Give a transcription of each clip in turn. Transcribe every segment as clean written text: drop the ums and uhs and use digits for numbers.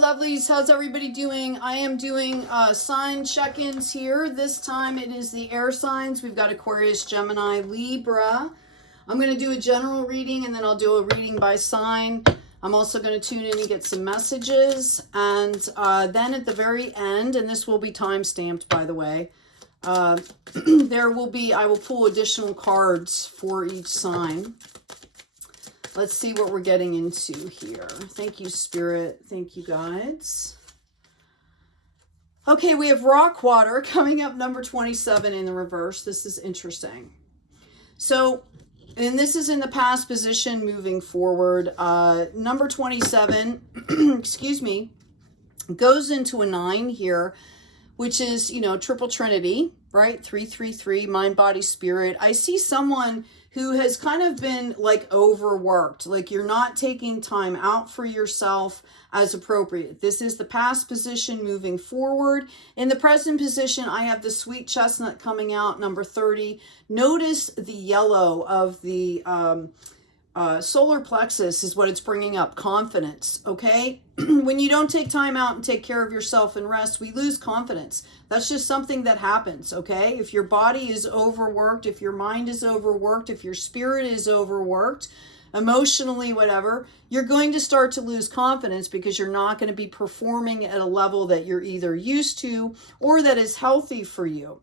Hello, lovelies. How's everybody doing? I am doing sign check-ins here. This time it is the air signs. We've got Aquarius, Gemini, Libra. I'm going to do a general reading and then I'll do a reading by sign. I'm also going to tune in and get some messages. And then at the very end, and this will be time-stamped, by the way, I will pull additional cards for each sign. Let's see what we're getting into here. Thank you, Spirit. Thank you, guides. Okay, we have rock water coming up, number 27 in the reverse. This is interesting. So, and this is in the past position moving forward. Number 27, excuse me, goes into a 9 here, which is, you know, triple trinity, right? 333, mind, body, spirit. I see someone who has kind of been like overworked, like you're not taking time out for yourself as appropriate. This is the past position moving forward. In the present position, I have the sweet chestnut coming out, number 30. Notice the yellow of the solar plexus is what it's bringing up, confidence, okay? When you don't take time out and take care of yourself and rest, we lose confidence. That's just something that happens, okay? If your body is overworked, if your mind is overworked, if your spirit is overworked, emotionally, whatever, you're going to start to lose confidence because you're not going to be performing at a level that you're either used to or that is healthy for you.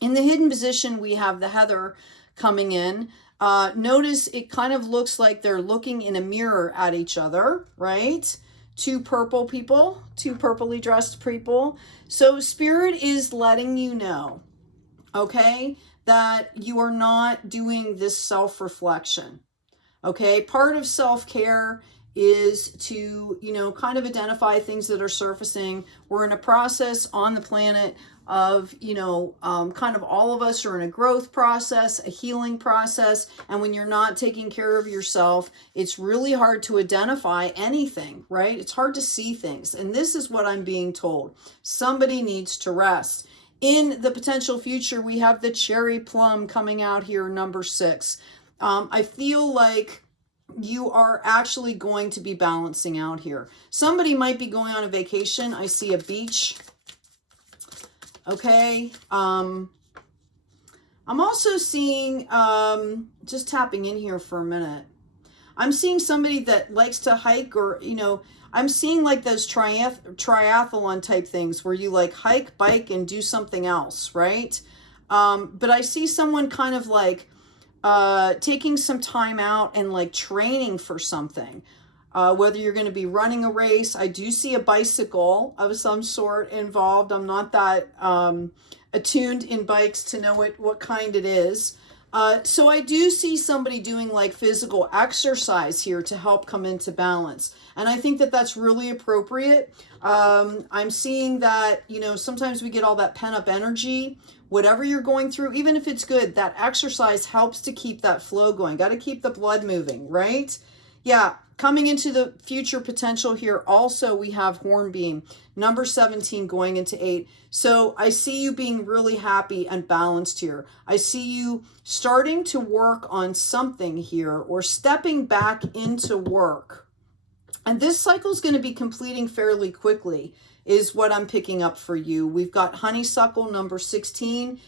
In the hidden position, we have the heather coming in. Notice it kind of looks like they're looking in a mirror at each other, right? Two purple people, two purpley dressed people. So Spirit is letting you know, okay, that you are not doing this self-reflection, okay? Part of self-care is to, you know, kind of identify things that are surfacing. We're in a process on the planet of, you know, kind of all of us are in a growth process, a healing process. And when you're not taking care of yourself, it's really hard to identify anything, right? It's hard to see things. And this is what I'm being told. Somebody needs to rest. In the potential future, we have the cherry plum coming out here, number 6. I feel like you are actually going to be balancing out here. Somebody might be going on a vacation. I see a beach. Okay. I'm also seeing, just tapping in here for a minute. I'm seeing somebody that likes to hike, or, you know, I'm seeing like those triathlon type things where you like hike, bike, and do something else, right? But I see someone kind of like taking some time out and like training for something. Whether you're going to be running a race. I do see a bicycle of some sort involved. I'm not that attuned in bikes to know what kind it is. So I do see somebody doing like physical exercise here to help come into balance. And I think that that's really appropriate. I'm seeing that, you know, sometimes we get all that pent up energy. Whatever you're going through, even if it's good, that exercise helps to keep that flow going. Got to keep the blood moving, right? Yeah. Coming into the future potential here, also we have Hornbeam, number 17 going into 8. So I see you being really happy and balanced here. I see you starting to work on something here or stepping back into work. And this cycle is going to be completing fairly quickly is what I'm picking up for you. We've got honeysuckle, number 16.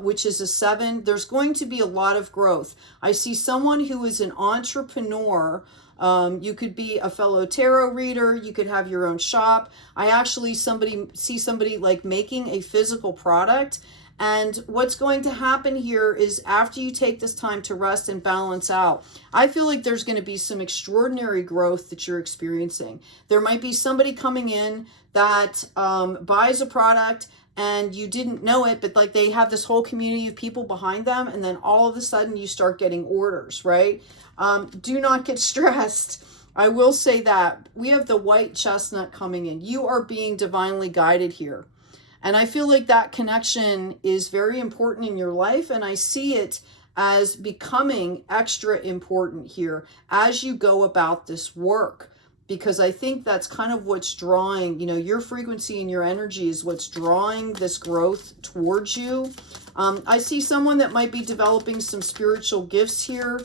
Which is a 7. There's going to be a lot of growth. I see someone who is an entrepreneur. You could be a fellow tarot reader. You could have your own shop. I actually see somebody like making a physical product. And what's going to happen here is after you take this time to rest and balance out, I feel like there's going to be some extraordinary growth that you're experiencing. There might be somebody coming in that buys a product and you didn't know it, but like they have this whole community of people behind them, and then all of a sudden you start getting orders, right? Do not get stressed. I will say that. We have the white chestnut coming in. You are being divinely guided here. And I feel like that connection is very important in your life, and I see it as becoming extra important here as you go about this work. Because I think that's kind of what's drawing, you know, your frequency and your energy is what's drawing this growth towards you. I see someone that might be developing some spiritual gifts here.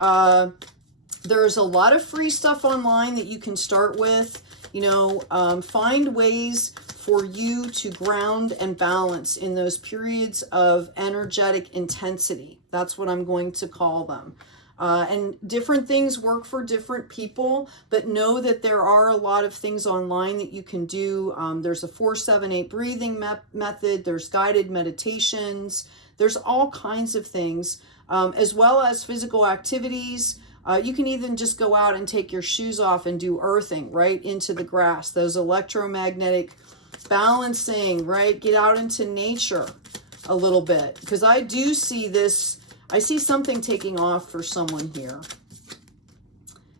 There's a lot of free stuff online that you can start with. You know, find ways for you to ground and balance in those periods of energetic intensity. That's what I'm going to call them. And different things work for different people, but know that there are a lot of things online that you can do. There's a 4-7-8 breathing method. There's guided meditations. There's all kinds of things, as well as physical activities. You can even just go out and take your shoes off and do earthing right into the grass. Those electromagnetic balancing, right? Get out into nature a little bit, because I do see this. I see something taking off for someone here.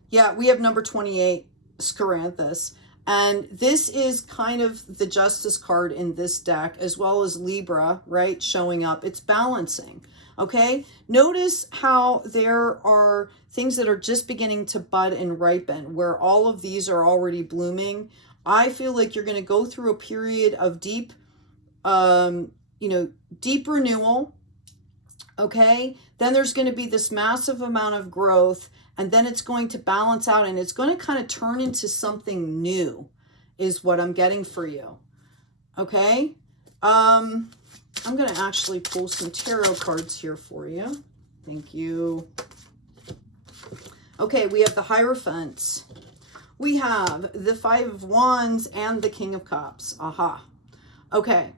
Yeah, we have number 28, Scaranthus. And this is kind of the Justice card in this deck, as well as Libra, right, showing up. It's balancing, okay? Notice how there are things that are just beginning to bud and ripen, where all of these are already blooming. I feel like you're going to go through a period of deep, deep renewal. Okay, then there's going to be this massive amount of growth, and then it's going to balance out, and it's going to kind of turn into something new, is what I'm getting for you. Okay, I'm going to actually pull some tarot cards here for you. Thank you. Okay, we have the Hierophant. We have the 5 of Wands and the King of Cups. Aha. Okay.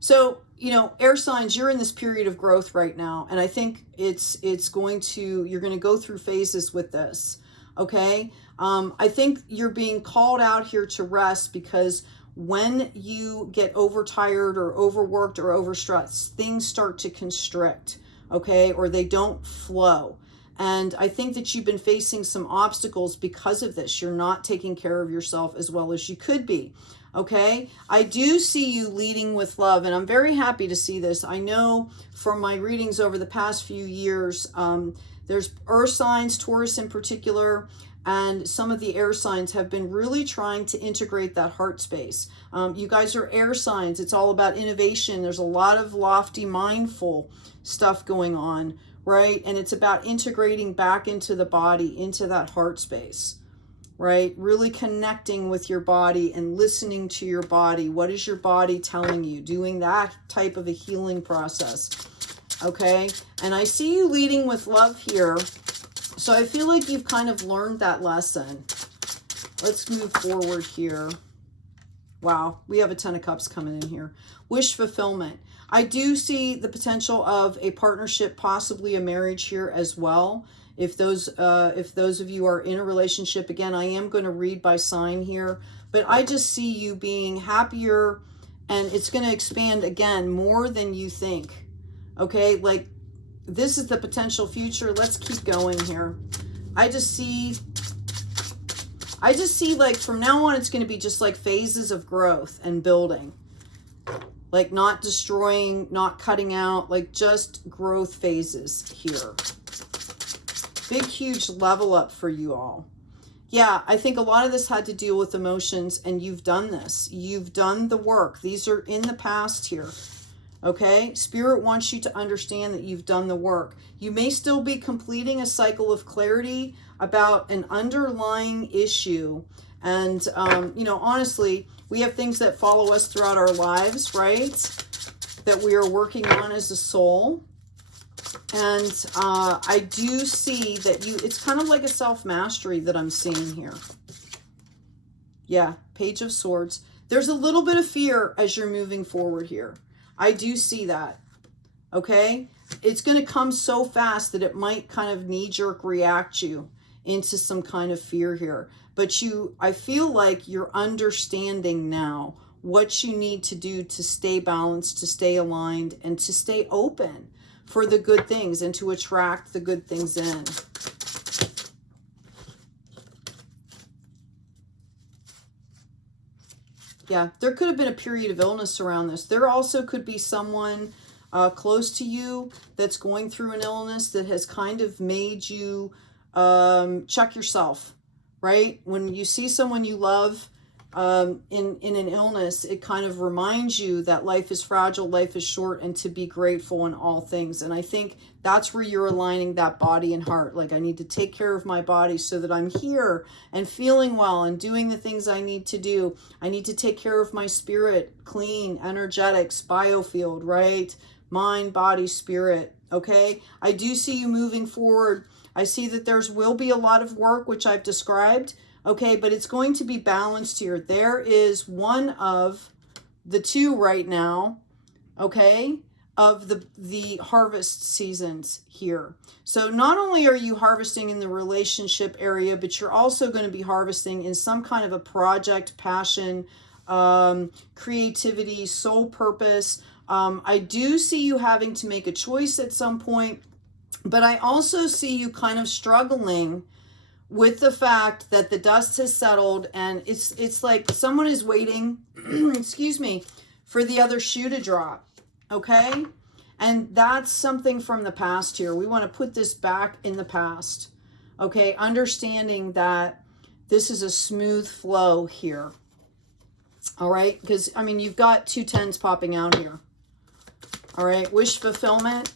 So, you know, air signs, you're in this period of growth right now. And I think you're going to go through phases with this. Okay. I think you're being called out here to rest, because when you get overtired or overworked or overstressed, things start to constrict. Okay. Or they don't flow. And I think that you've been facing some obstacles because of this. You're not taking care of yourself as well as you could be. Okay, I do see you leading with love, and I'm very happy to see this. I know from my readings over the past few years, there's earth signs, Taurus in particular, and some of the air signs have been really trying to integrate that heart space. You guys are air signs. It's all about innovation. There's a lot of lofty, mindful stuff going on, right? And it's about integrating back into the body, into that heart space. Right? Really connecting with your body and listening to your body. What is your body telling you? Doing that type of a healing process. Okay? And I see you leading with love here. So I feel like you've kind of learned that lesson. Let's move forward here. Wow. We have a 10 of Cups coming in here. Wish fulfillment. I do see the potential of a partnership, possibly a marriage here as well. If those of you are in a relationship, again, I am going to read by sign here, but I just see you being happier, and it's going to expand again more than you think. Okay, like this is the potential future. Let's keep going here. I just see like from now on, it's going to be just like phases of growth and building, like not destroying, not cutting out, like just growth phases here. Big, huge level up for you all. Yeah, I think a lot of this had to deal with emotions, and you've done this. You've done the work. These are in the past here. Okay? Spirit wants you to understand that you've done the work. You may still be completing a cycle of clarity about an underlying issue. And, honestly, we have things that follow us throughout our lives, right? That we are working on as a soul. And I do see that it's kind of like a self-mastery that I'm seeing here. Yeah, Page of Swords. There's a little bit of fear as you're moving forward here. I do see that. Okay? It's going to come so fast that it might kind of knee-jerk react you into some kind of fear here. But I feel like you're understanding now what you need to do to stay balanced, to stay aligned, and to stay open for the good things and to attract the good things in. Yeah, there could have been a period of illness around this. There also could be someone close to you that's going through an illness that has kind of made you check yourself, right? When you see someone you love in an illness, it kind of reminds you that life is fragile, life is short, and to be grateful in all things. And I think that's where you're aligning that body and heart. Like, I need to take care of my body so that I'm here and feeling well and doing the things I need to do. I need to take care of my spirit, clean, energetics, biofield, right? Mind, body, spirit. Okay. I do see you moving forward. I see that will be a lot of work, which I've described. Okay, but it's going to be balanced here. There is one of the two right now, okay, of the harvest seasons here. So not only are you harvesting in the relationship area, but you're also going to be harvesting in some kind of a project, passion, creativity, soul purpose. I do see you having to make a choice at some point, but I also see you kind of struggling with the fact that the dust has settled, and it's like someone is waiting, excuse me, for the other shoe to drop, okay? And that's something from the past here. We want to put this back in the past, okay? Understanding that this is a smooth flow here, all right? Because, I mean, you've got 2 10s popping out here, all right? Wish fulfillment.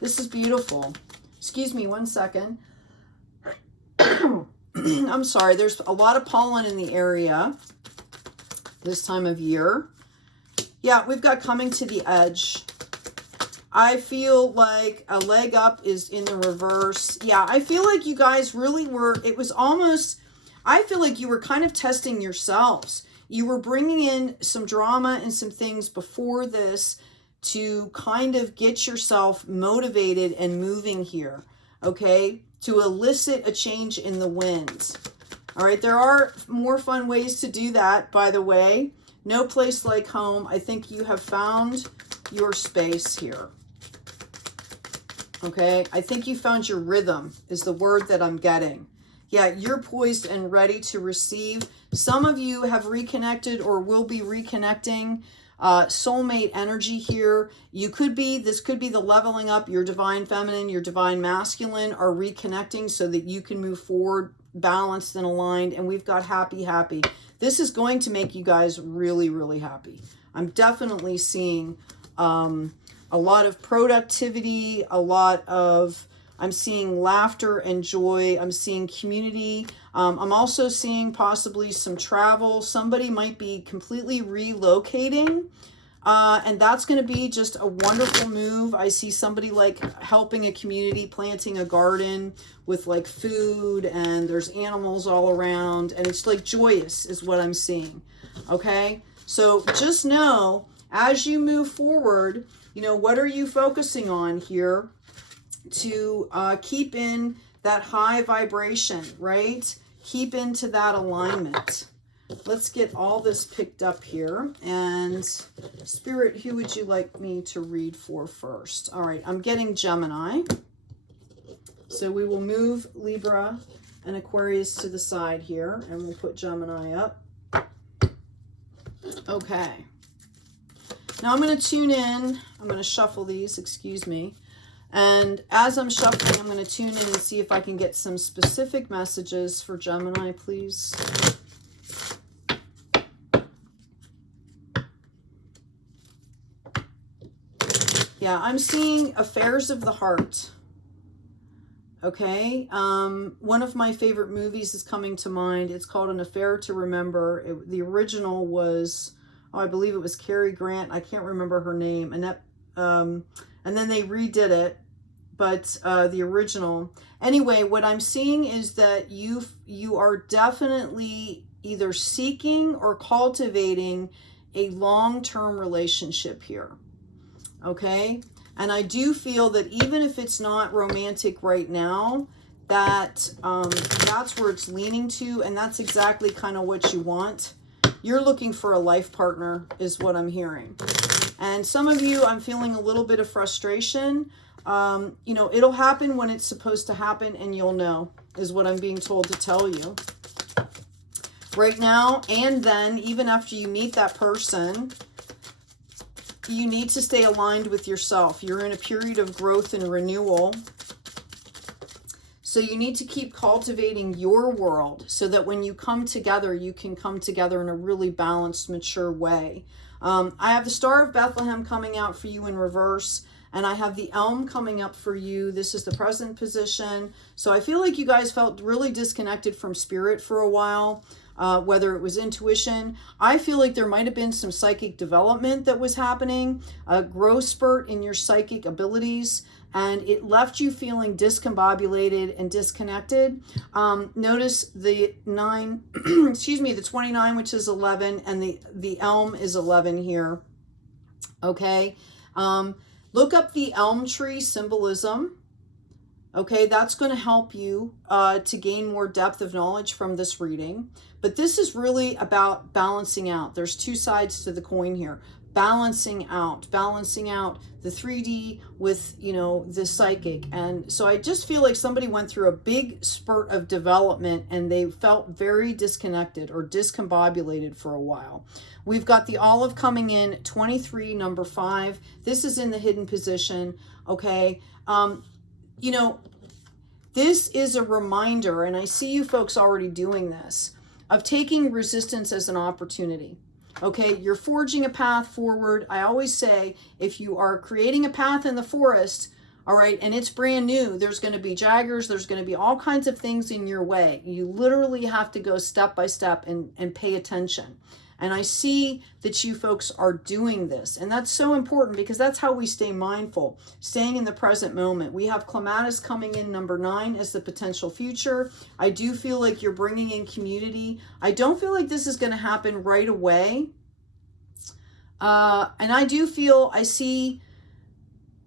This is beautiful. Excuse me 1 second. I'm sorry, there's a lot of pollen in the area this time of year. Yeah, we've got coming to the edge. I feel like a leg up is in the reverse. Yeah, I feel like you guys really were, it was almost, I feel like you were kind of testing yourselves. You were bringing in some drama and some things before this to kind of get yourself motivated and moving here, okay? To elicit a change in the winds. All right, there are more fun ways to do that, by the way. No place like home. I think you have found your space here. Okay, I think you found your rhythm is the word that I'm getting. Yeah, you're poised and ready to receive. Some of you have reconnected or will be reconnecting. Soulmate energy here. This could be the leveling up. Your divine feminine, your divine masculine are reconnecting so that you can move forward balanced and aligned. And we've got happy, happy. This is going to make you guys really, really happy. I'm definitely seeing a lot of productivity, I'm seeing laughter and joy. I'm seeing community. I'm also seeing possibly some travel. Somebody might be completely relocating. And that's going to be just a wonderful move. I see somebody like helping a community, planting a garden with like food, and there's animals all around. And it's like joyous is what I'm seeing. Okay. So just know as you move forward, you know, what are you focusing on here? To keep in that high vibration, right? Keep into that alignment. Let's get all this picked up here. And Spirit, who would you like me to read for first? All right, I'm getting Gemini. So we will move Libra and Aquarius to the side here, and we'll put Gemini up. Okay. Now I'm going to tune in. I'm going to shuffle these, excuse me. And as I'm shuffling, I'm going to tune in and see if I can get some specific messages for Gemini, please. Yeah, I'm seeing affairs of the heart. Okay. One of my favorite movies is coming to mind. It's called An Affair to Remember. The original was, I believe it was Cary Grant. I can't remember her name. And then they redid it, but the original. Anyway, what I'm seeing is that you are definitely either seeking or cultivating a long-term relationship here, okay? And I do feel that even if it's not romantic right now, that's where it's leaning to, and that's exactly kind of what you want. You're looking for a life partner is what I'm hearing. And some of you, I'm feeling a little bit of frustration. You know, it'll happen when it's supposed to happen, and you'll know, is what I'm being told to tell you. Right now, and then, even after you meet that person, you need to stay aligned with yourself. You're in a period of growth and renewal. So you need to keep cultivating your world so that when you come together, you can come together in a really balanced, mature way. I have the Star of Bethlehem coming out for you in reverse, and I have the Elm coming up for you. This is the present position. So I feel like you guys felt really disconnected from spirit for a while, whether it was intuition. I feel like there might have been some psychic development that was happening, a growth spurt in your psychic abilities, and it left you feeling discombobulated and disconnected. Notice the 9, excuse me, the 29, which is 11, and the Elm is 11 here. Okay. Look up the elm tree symbolism. Okay, that's going to help you to gain more depth of knowledge from this reading. But this is really about balancing out. There's two sides to the coin here. Balancing out the 3D with, you know, the psychic. And so I just feel like somebody went through a big spurt of development and they felt very disconnected or discombobulated for a while. We've got the Olive coming in, 23, number 5. This is in the hidden position, okay? You know, this is a reminder, and I see you folks already doing this, of taking resistance as an opportunity. Okay, you're forging a path forward. I always say, if you are creating a path in the forest, all right, and it's brand new, there's going to be jaggers, there's going to be all kinds of things in your way. You literally have to go step by step and pay attention. And I see that you folks are doing this. And that's so important because that's how we stay mindful, staying in the present moment. We have Clematis coming in, number 9, as the potential future. I do feel like you're bringing in community. I don't feel like this is going to happen right away. And I do feel, I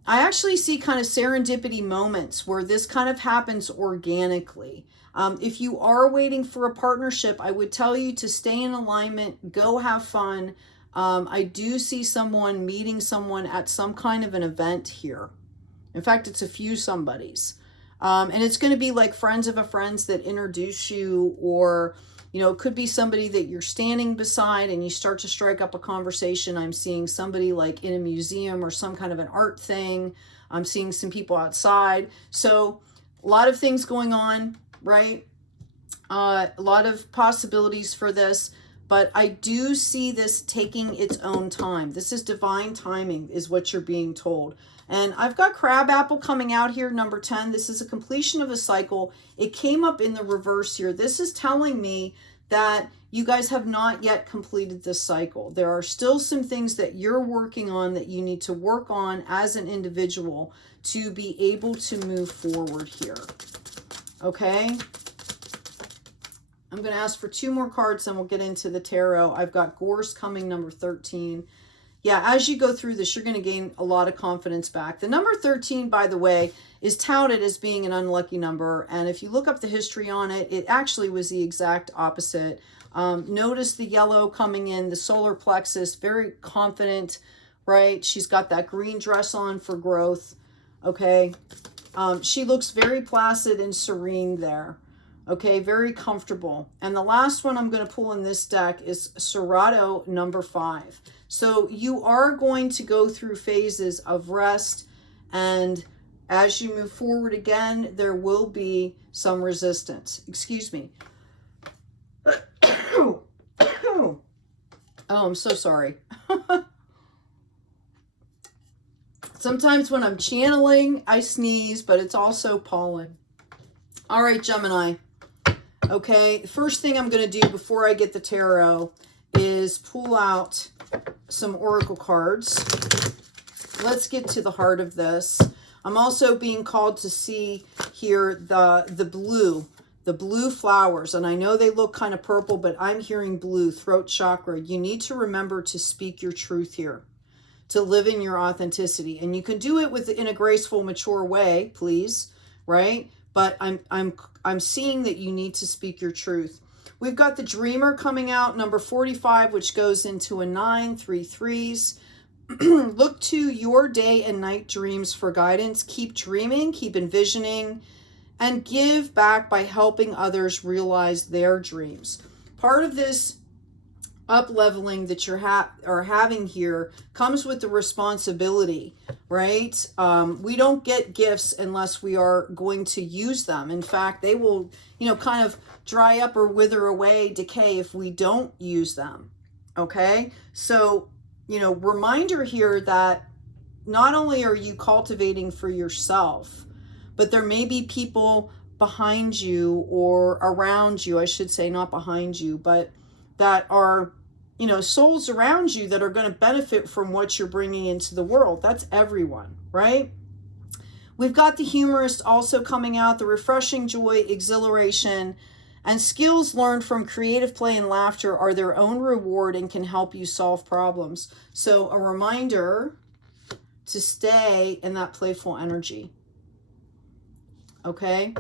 actually see kind of serendipity moments where this kind of happens organically. If you are waiting for a partnership, I would tell you to stay in alignment, go have fun. I do see someone meeting someone at some kind of an event here. In fact, it's a few somebodies. And it's going to be like friends of a friends that introduce you, or, you know, it could be somebody that you're standing beside and you start to strike up a conversation. I'm seeing somebody like in a museum or some kind of an art thing. I'm seeing some people outside. So a lot of things going on. Right? A lot of possibilities for this, but I do see this taking its own time. This is divine timing is what you're being told. And I've got Crabapple coming out here, number 10. This is a completion of a cycle. It came up in the reverse here. This is telling me that you guys have not yet completed this cycle. There are still some things that you're working on that you need to work on as an individual to be able to move forward here. Okay, I'm going to ask for 2 more cards, and we'll get into the tarot. I've got Gorse coming, number 13. Yeah, as you go through this, you're going to gain a lot of confidence back. The number 13, by the way, is touted as being an unlucky number. And if you look up the history on it, it actually was the exact opposite. Notice the yellow coming in, the solar plexus, very confident, right? She's got that green dress on for growth, okay? She looks very placid and serene there. Okay, very comfortable. And the last one I'm going to pull in this deck is Serato, number 5. So you are going to go through phases of rest, and as you move forward again, there will be some resistance. Excuse me. Oh, I'm so sorry. Sometimes when I'm channeling, I sneeze, but it's also pollen. All right, Gemini. Okay, the first thing I'm going to do before I get the tarot is pull out some oracle cards. Let's get to the heart of this. I'm also being called to see here the blue flowers, and I know they look kind of purple, but I'm hearing blue, throat chakra. You need to remember to speak your truth here, to live in your authenticity, and you can do it in a graceful, mature way, please, right? But I'm seeing that you need to speak your truth. We've got the Dreamer coming out, number 45, which goes into a 9, 3 threes. Look to your day and night dreams for guidance. Keep dreaming, keep envisioning, and give back by helping others realize their dreams. Part of this up leveling that you're having here comes with the responsibility, right? We don't get gifts unless we are going to use them. In fact, they will, you know, kind of dry up or wither away, decay if we don't use them. Okay, so, you know, reminder here that not only are you cultivating for yourself, but there may be people behind you or around you, I should say, not behind you, but that are, you know, souls around you that are going to benefit from what you're bringing into the world. That's everyone, right? We've got the humorist also coming out, the refreshing joy, exhilaration, and skills learned from creative play and laughter are their own reward and can help you solve problems. So a reminder to stay in that playful energy. Okay?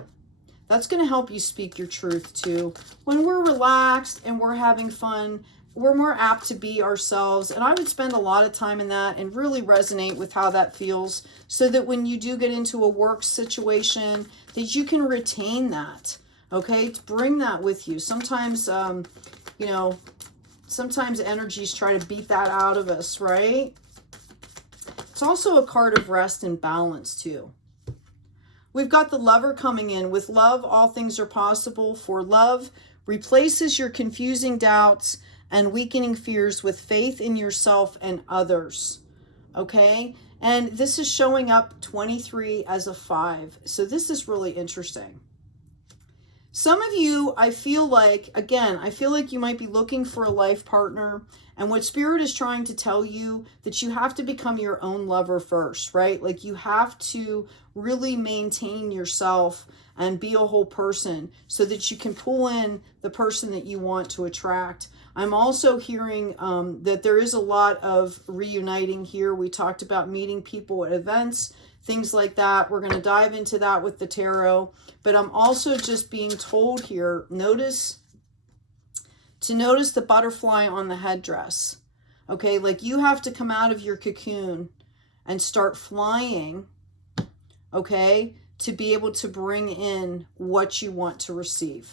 That's going to help you speak your truth too. When we're relaxed and we're having fun, we're more apt to be ourselves. And I would spend a lot of time in that and really resonate with how that feels, so that when you do get into a work situation, that you can retain that. Okay, to bring that with you. Sometimes, you know, sometimes energies try to beat that out of us, right? It's also a card of rest and balance too. We've got the Lover coming in. With love, all things are possible. For love replaces your confusing doubts and weakening fears with faith in yourself and others. Okay, and this is showing up 23 as a 5. So this is really interesting. Some of you, I feel like, again, I feel like you might be looking for a life partner, and what Spirit is trying to tell you, that you have to become your own lover first, right? Like you have to really maintain yourself and be a whole person so that you can pull in the person that you want to attract. I'm also hearing that there is a lot of reuniting here. We talked about meeting people at events, things like that. We're going to dive into that with the tarot. But I'm also just being told here, notice the butterfly on the headdress. Okay, like you have to come out of your cocoon and start flying, okay, to be able to bring in what you want to receive.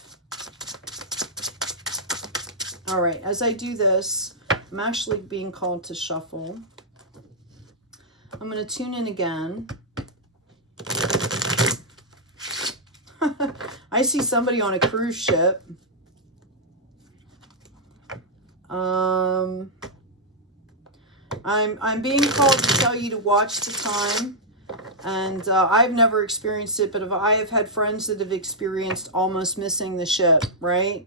All right, as I do this, I'm actually being called to shuffle. I'm going to tune in again. I see somebody on a cruise ship. I'm being called to tell you to watch the time. And I've never experienced it, but I have had friends that have experienced almost missing the ship, right?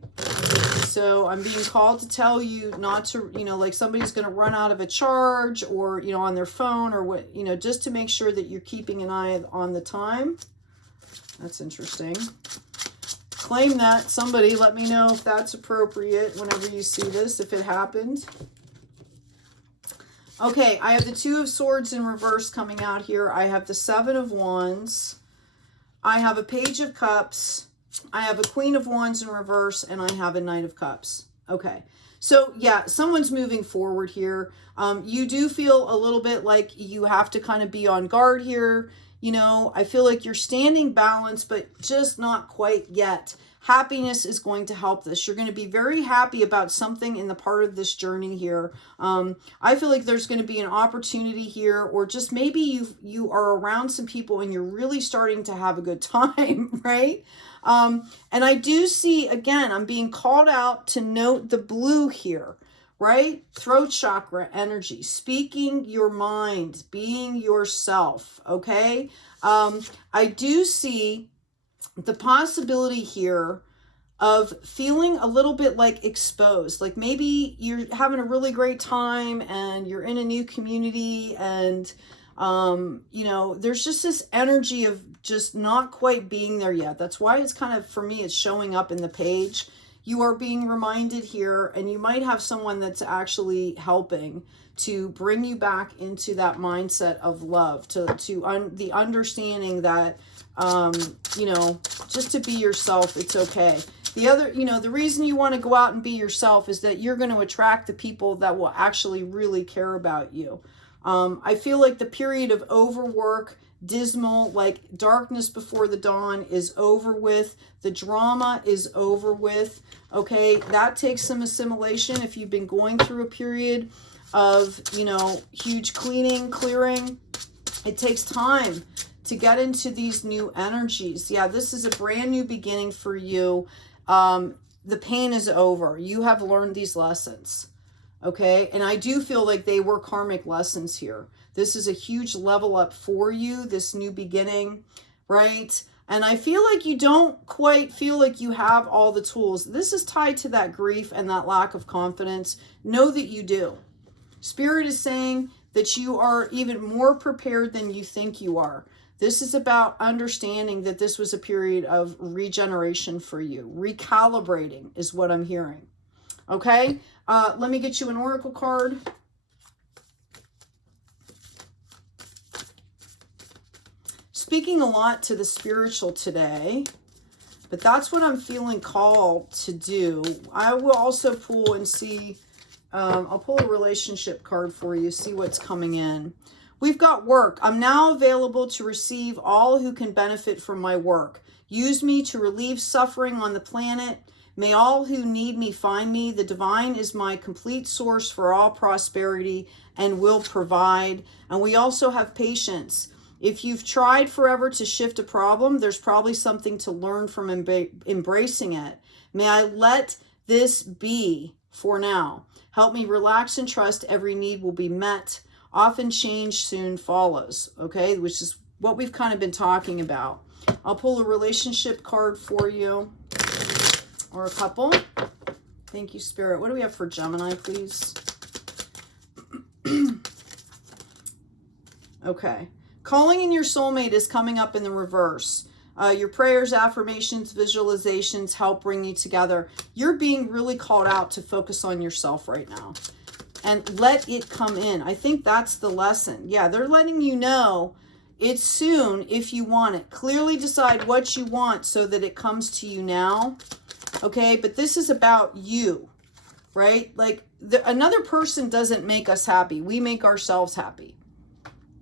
So I'm being called to tell you not to, you know, like somebody's going to run out of a charge or, you know, on their phone or what, you know, just to make sure that you're keeping an eye on the time. That's interesting. Claim that. Somebody let me know if that's appropriate whenever you see this, if it happened. Okay, I have the Two of Swords in reverse coming out here. I have the Seven of Wands. I have a Page of Cups. I have a Queen of Wands in reverse, and I have a Knight of Cups. Okay, so yeah, someone's moving forward here. You do feel a little bit like you have to kind of be on guard here. You know, I feel like you're standing balanced, but just not quite yet. Happiness is going to help this. You're going to be very happy about something in the part of this journey here. I feel like there's going to be an opportunity here, or just maybe you are around some people and you're really starting to have a good time, right? And I do see, again, I'm being called out to note the blue here, right? Throat chakra energy, speaking your mind, being yourself, okay? I do see the possibility here of feeling a little bit like exposed, like maybe you're having a really great time and you're in a new community and, you know, there's just this energy of just not quite being there yet. That's why it's kind of, for me, it's showing up in the page. You are being reminded here, and you might have someone that's actually helping to bring you back into that mindset of love, to the understanding that, you know, just to be yourself, it's okay. The other, you know, the reason you want to go out and be yourself is that you're going to attract the people that will actually really care about you. I feel like the period of overwork, dismal, like darkness before the dawn is over with. The drama is over with. Okay, that takes some assimilation. If you've been going through a period of, you know, huge cleaning, clearing, it takes time to get into these new energies. Yeah, this is a brand new beginning for you. The pain is over. You have learned these lessons. Okay, and I do feel like they were karmic lessons here. This is a huge level up for you, this new beginning, right? And I feel like you don't quite feel like you have all the tools. This is tied to that grief and that lack of confidence. Know that you do. Spirit is saying that you are even more prepared than you think you are. This is about understanding that this was a period of regeneration for you. Recalibrating is what I'm hearing. Okay? Let me get you an oracle card. Speaking a lot to the spiritual today, but that's what I'm feeling called to do. I will also pull and see, I'll pull a relationship card for you, see what's coming in. We've got work. I'm now available to receive all who can benefit from my work. Use me to relieve suffering on the planet. May all who need me find me. The divine is my complete source for all prosperity and will provide. And we also have patience. If you've tried forever to shift a problem, there's probably something to learn from embracing it. May I let this be for now. Help me relax and trust every need will be met. Often change soon follows, okay? Which is what we've kind of been talking about. I'll pull a relationship card for you, or a couple. Thank you, Spirit. What do we have for Gemini, please? Okay. Calling in your soulmate is coming up in the reverse. Your prayers, affirmations, visualizations help bring you together. You're being really called out to focus on yourself right now. And let it come in. I think that's the lesson. Yeah, they're letting you know it's soon if you want it. Clearly decide what you want so that it comes to you now. Okay, but this is about you, right? Like another person doesn't make us happy. We make ourselves happy.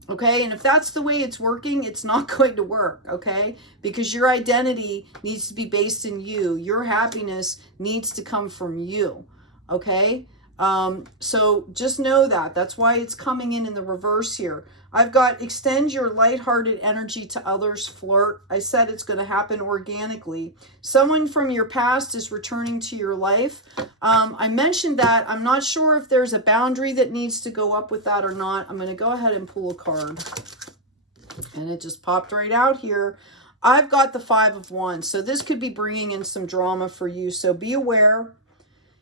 Okay, and if that's the way it's working, it's not going to work, okay? Because your identity needs to be based in you. Your happiness needs to come from you, okay? So just know that. That's why it's coming in the reverse here. I've got extend your lighthearted energy to others, flirt. I said it's going to happen organically. Someone from your past is returning to your life. I mentioned that. I'm not sure if there's a boundary that needs to go up with that or not. I'm going to go ahead and pull a card. And it just popped right out here. I've got the 5 of Wands. So this could be bringing in some drama for you. So be aware.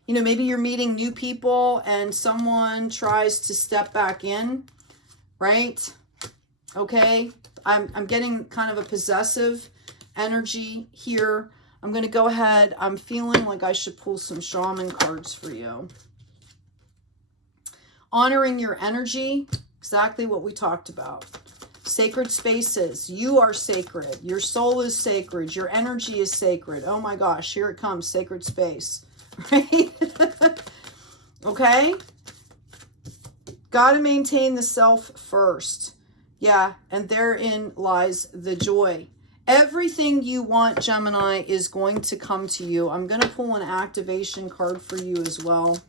You know, maybe you're meeting new people and someone tries to step back in, right? Okay, I'm getting kind of a possessive energy here. I'm going to go ahead. I'm feeling like I should pull some shaman cards for you. Honoring your energy, exactly what we talked about. Sacred spaces. You are sacred. Your soul is sacred. Your energy is sacred. Oh my gosh, here it comes, sacred space. Right? Okay? Got to maintain the self first. Yeah, and therein lies the joy. Everything you want, Gemini, is going to come to you. I'm going to pull an activation card for you as well.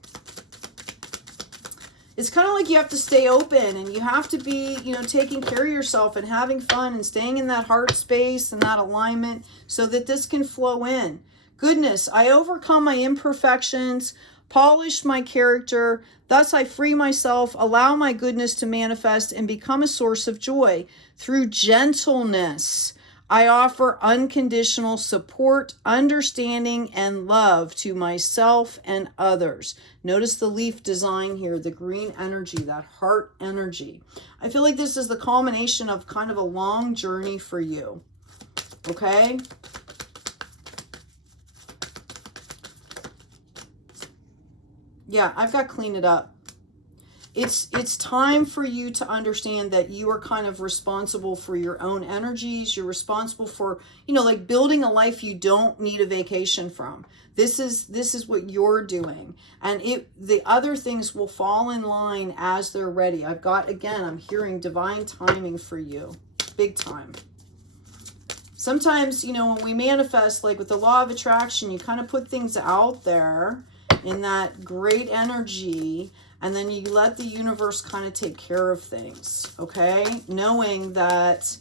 It's kind of like you have to stay open and you have to be, you know, taking care of yourself and having fun and staying in that heart space and that alignment so that this can flow in. Goodness, I overcome my imperfections, polish my character, thus I free myself, allow my goodness to manifest and become a source of joy. Through gentleness, I offer unconditional support, understanding, and love to myself and others. Notice the leaf design here, the green energy, that heart energy. I feel like this is the culmination of kind of a long journey for you, okay? Yeah, I've got to clean it up. It's time for you to understand that you are kind of responsible for your own energies. You're responsible for, you know, like building a life you don't need a vacation from. This is what you're doing. And the other things will fall in line as they're ready. I've got, again, I'm hearing divine timing for you. big time. Sometimes, you know, when we manifest, like with the law of attraction, you kind of put things out there in that great energy, and then you let the universe kind of take care of things, okay? Knowing that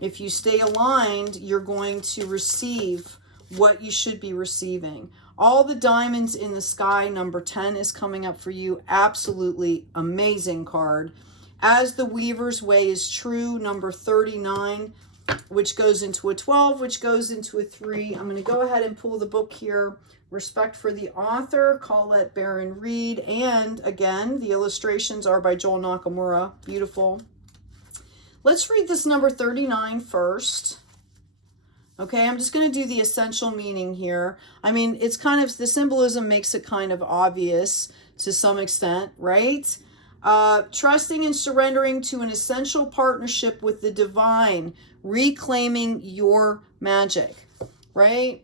if you stay aligned, you're going to receive what you should be receiving. All the diamonds in the sky, number 10 is coming up for you. Absolutely amazing card. As the Weaver's Way is true, number 39, which goes into a 12, which goes into a 3. I'm going to go ahead and pull the book here. Respect for the author, Colette Baron Reed. And again, the illustrations are by Joel Nakamura. Beautiful. Let's read this number 39 first. Okay, I'm just going to do the essential meaning here. I mean, it's kind of, the symbolism makes it kind of obvious to some extent, right? Trusting and surrendering to an essential partnership with the divine, reclaiming your magic, right?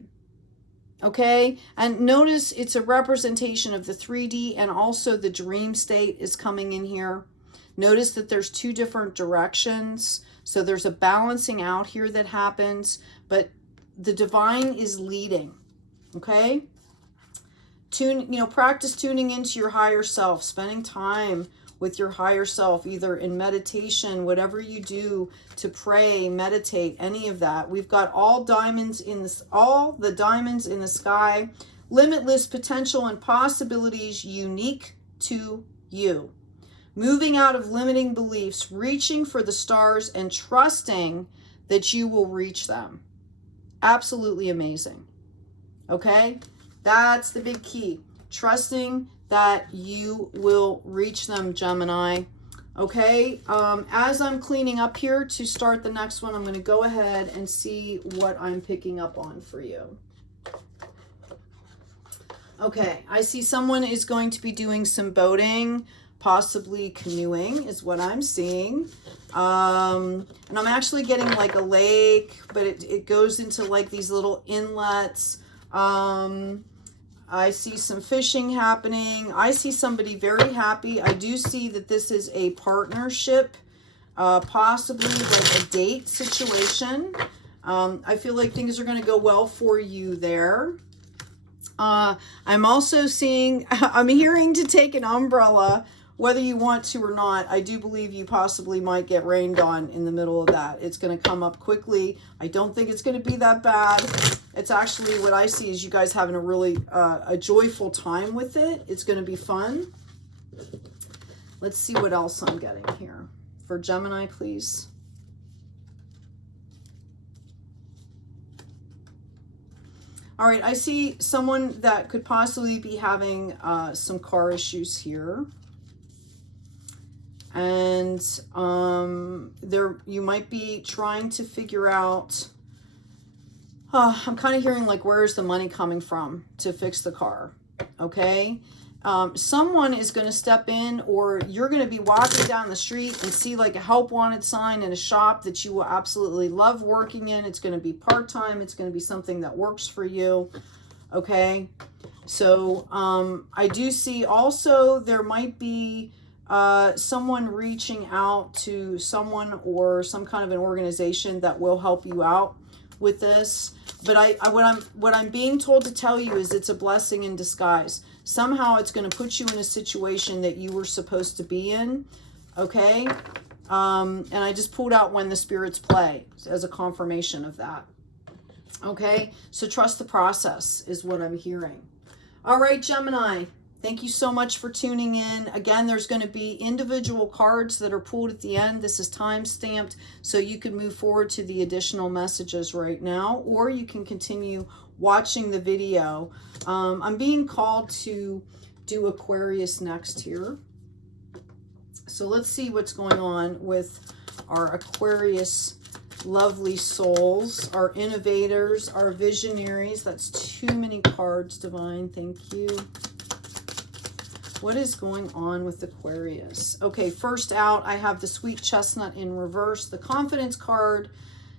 Okay, and notice it's a representation of the 3D, and also the dream state is coming in here. Notice that there's two different directions. So there's a balancing out here that happens, but the divine is leading, okay? Practice tuning into your higher self, spending time with your higher self, either in meditation, whatever you do to pray, meditate, any of that. We've got all the diamonds in the sky, limitless potential and possibilities unique to you. Moving out of limiting beliefs, reaching for the stars, and trusting that you will reach them. Absolutely amazing. Okay? That's the big key. Trusting that you will reach them, Gemini. Okay? As I'm cleaning up here to start the next one, I'm going to go ahead and see what I'm picking up on for you. Okay, I see someone is going to be doing some boating, possibly canoeing is what I'm seeing. And I'm actually getting like a lake, but it goes into like these little inlets. I see some fishing happening. I see somebody very happy. I do see that this is a partnership, possibly like a date situation. I feel like things are going to go well for you there. I'm also seeing, I'm hearing to take an umbrella, whether you want to or not. I do believe you possibly might get rained on in the middle of that. It's going to come up quickly. I don't think it's going to be that bad. It's actually, what I see is you guys having a really a joyful time with it. It's going to be fun. Let's see what else I'm getting here. For Gemini, please. All right, I see someone that could possibly be having some car issues here. And you might be trying to figure out, I'm kind of hearing like, where's the money coming from to fix the car? Okay. Someone is going to step in, or you're going to be walking down the street and see like a help wanted sign in a shop that you will absolutely love working in. It's going to be part-time. It's going to be something that works for you. Okay. So I do see also there might be someone reaching out to someone or some kind of an organization that will help you out with this. But what I'm being told to tell you is it's a blessing in disguise. Somehow it's going to put you in a situation that you were supposed to be in. Okay. And I just pulled out when the spirits play as a confirmation of that. Okay. So trust the process is what I'm hearing. All right, Gemini. Thank you so much for tuning in. Again, there's going to be individual cards that are pulled at the end. This is time stamped, so you can move forward to the additional messages right now, or you can continue watching the video. I'm being called to do Aquarius next here. So let's see what's going on with our Aquarius lovely souls, our innovators, our visionaries. That's too many cards, Divine. Thank you. What is going on with Aquarius? Okay, first out, I have the Sweet Chestnut in reverse, the Confidence card,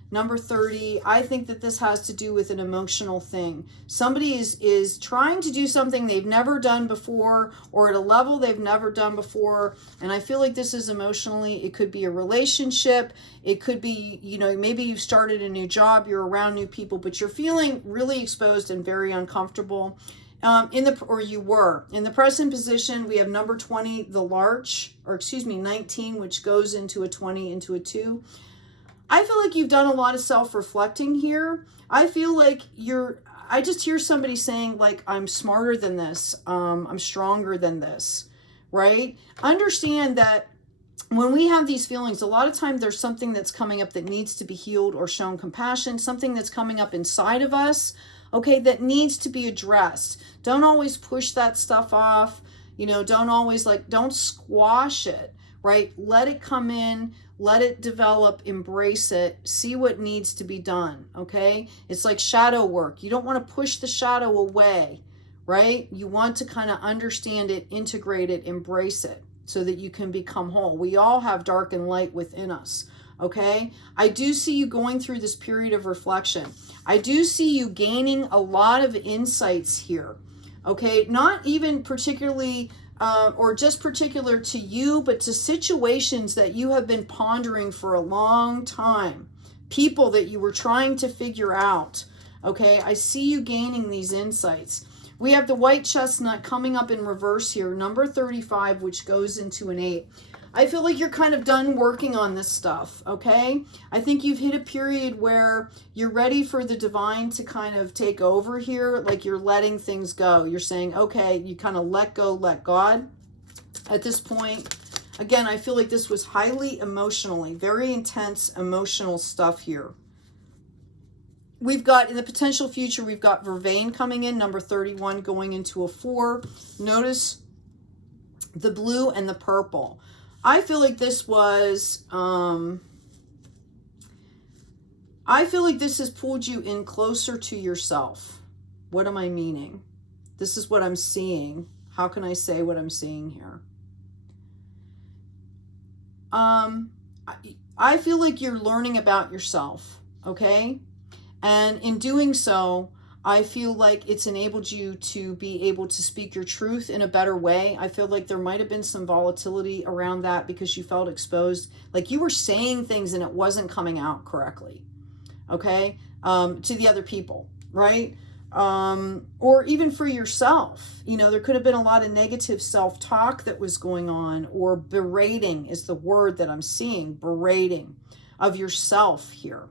Number 30, I think that this has to do with an emotional thing. Somebody is trying to do something they've never done before, or at a level they've never done before. And I feel like this is emotionally, it could be a relationship. It could be, you know, maybe you've started a new job, you're around new people, but you're feeling really exposed and very uncomfortable. You were. In the present position, we have number 20, the larch, or excuse me, 19, which goes into a 20, into a 2. I feel like you've done a lot of self-reflecting here. I feel like I just hear somebody saying, like, I'm smarter than this. I'm stronger than this, right? Understand that when we have these feelings, a lot of times there's something that's coming up that needs to be healed or shown compassion, something that's coming up inside of us, okay, that needs to be addressed. Don't always push that stuff off. You know, don't always, like, don't squash it, right? Let it come in. Let it develop, embrace it, see what needs to be done, okay? It's like shadow work. You don't want to push the shadow away, right? You want to kind of understand it, integrate it, embrace it so that you can become whole. We all have dark and light within us, okay? I do see you going through this period of reflection. I do see you gaining a lot of insights here, okay? Not even particularly or just particular to you, but to situations that you have been pondering for a long time, people that you were trying to figure out, okay? I see you gaining these insights. We have the white chestnut coming up in reverse here, number 35, which goes into an 8. I feel like you're kind of done working on this stuff, okay? I think you've hit a period where you're ready for the divine to kind of take over here, like you're letting things go. You're saying, okay, you kind of let go, let God at this point. Again, I feel like this was highly emotionally, very intense emotional stuff here. We've got, in the potential future, we've got vervain coming in, number 31, going into a 4. Notice the blue and the purple. I feel like this was, I feel like this has pulled you in closer to yourself. What am I meaning? This is what I'm seeing. How can I say what I'm seeing here? I feel like you're learning about yourself, okay? And in doing so, I feel like it's enabled you to be able to speak your truth in a better way. I feel like there might have been some volatility around that because you felt exposed. Like you were saying things and it wasn't coming out correctly, okay, to the other people, right? Or even for yourself. You know, there could have been a lot of negative self-talk that was going on, or berating is the word that I'm seeing, berating of yourself here.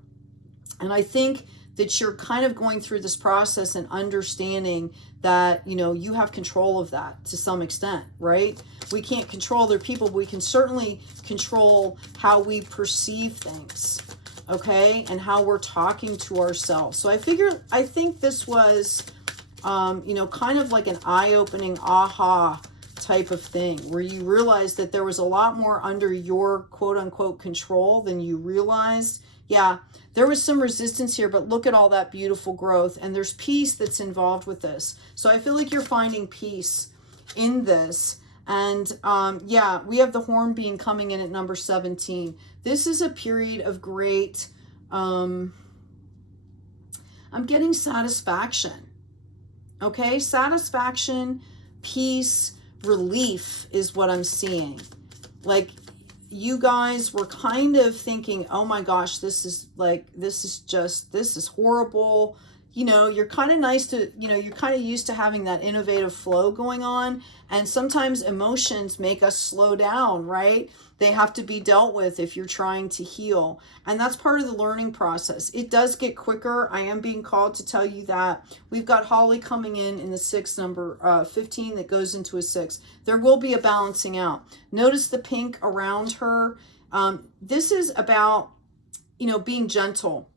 And I think that you're kind of going through this process and understanding that, you know, you have control of that to some extent, right? We can't control other people, but we can certainly control how we perceive things, okay? And how we're talking to ourselves. So I think this was, you know, kind of like an eye-opening aha type of thing where you realized that there was a lot more under your quote-unquote control than you realized. Yeah, there was some resistance here, but look at all that beautiful growth, and there's peace that's involved with this. So I feel like you're finding peace in this. And yeah, we have the hornbeam coming in at number 17. This is a period of great, I'm getting satisfaction, okay? Satisfaction, peace, relief is what I'm seeing. Like, you guys were kind of thinking, oh my gosh, this is horrible. You know, you're kind of nice to, you know, you're kind of used to having that innovative flow going on. And sometimes emotions make us slow down, right? They have to be dealt with if you're trying to heal. And that's part of the learning process. It does get quicker. I am being called to tell you that. We've got Holly coming in the 6, number 15, that goes into a 6. There will be a balancing out. Notice the pink around her. This is about, you know, being gentle.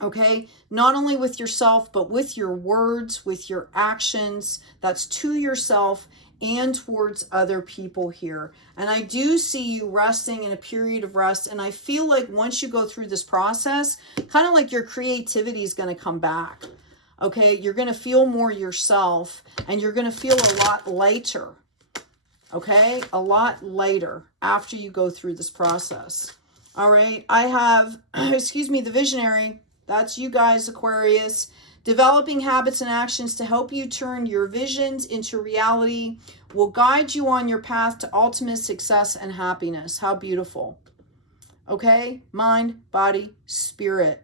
Okay, not only with yourself, but with your words, with your actions. That's to yourself and towards other people here. And I do see you resting in a period of rest. And I feel like once you go through this process, kind of like your creativity is going to come back. Okay, you're going to feel more yourself, and you're going to feel a lot lighter. Okay, a lot lighter after you go through this process. All right. I have, excuse me, the visionary. That's you guys, Aquarius. Developing habits and actions to help you turn your visions into reality will guide you on your path to ultimate success and happiness. How beautiful. Okay? Mind, body, spirit,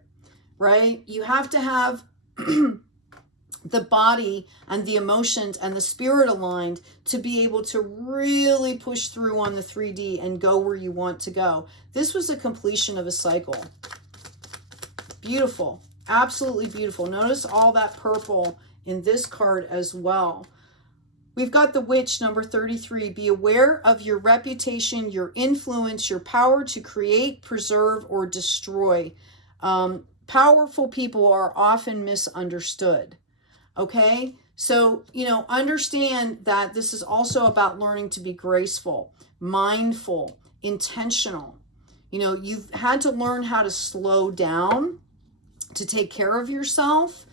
right? You have to have the body and the emotions and the spirit aligned to be able to really push through on the 3D and go where you want to go. This was a completion of a cycle. Beautiful. Absolutely beautiful. Notice all that purple in this card as well. We've got the witch, number 33. Be aware of your reputation, your influence, your power to create, preserve, or destroy. Powerful people are often misunderstood. Okay? So, you know, understand that this is also about learning to be graceful, mindful, intentional. You know, you've had to learn how to slow down to take care of yourself.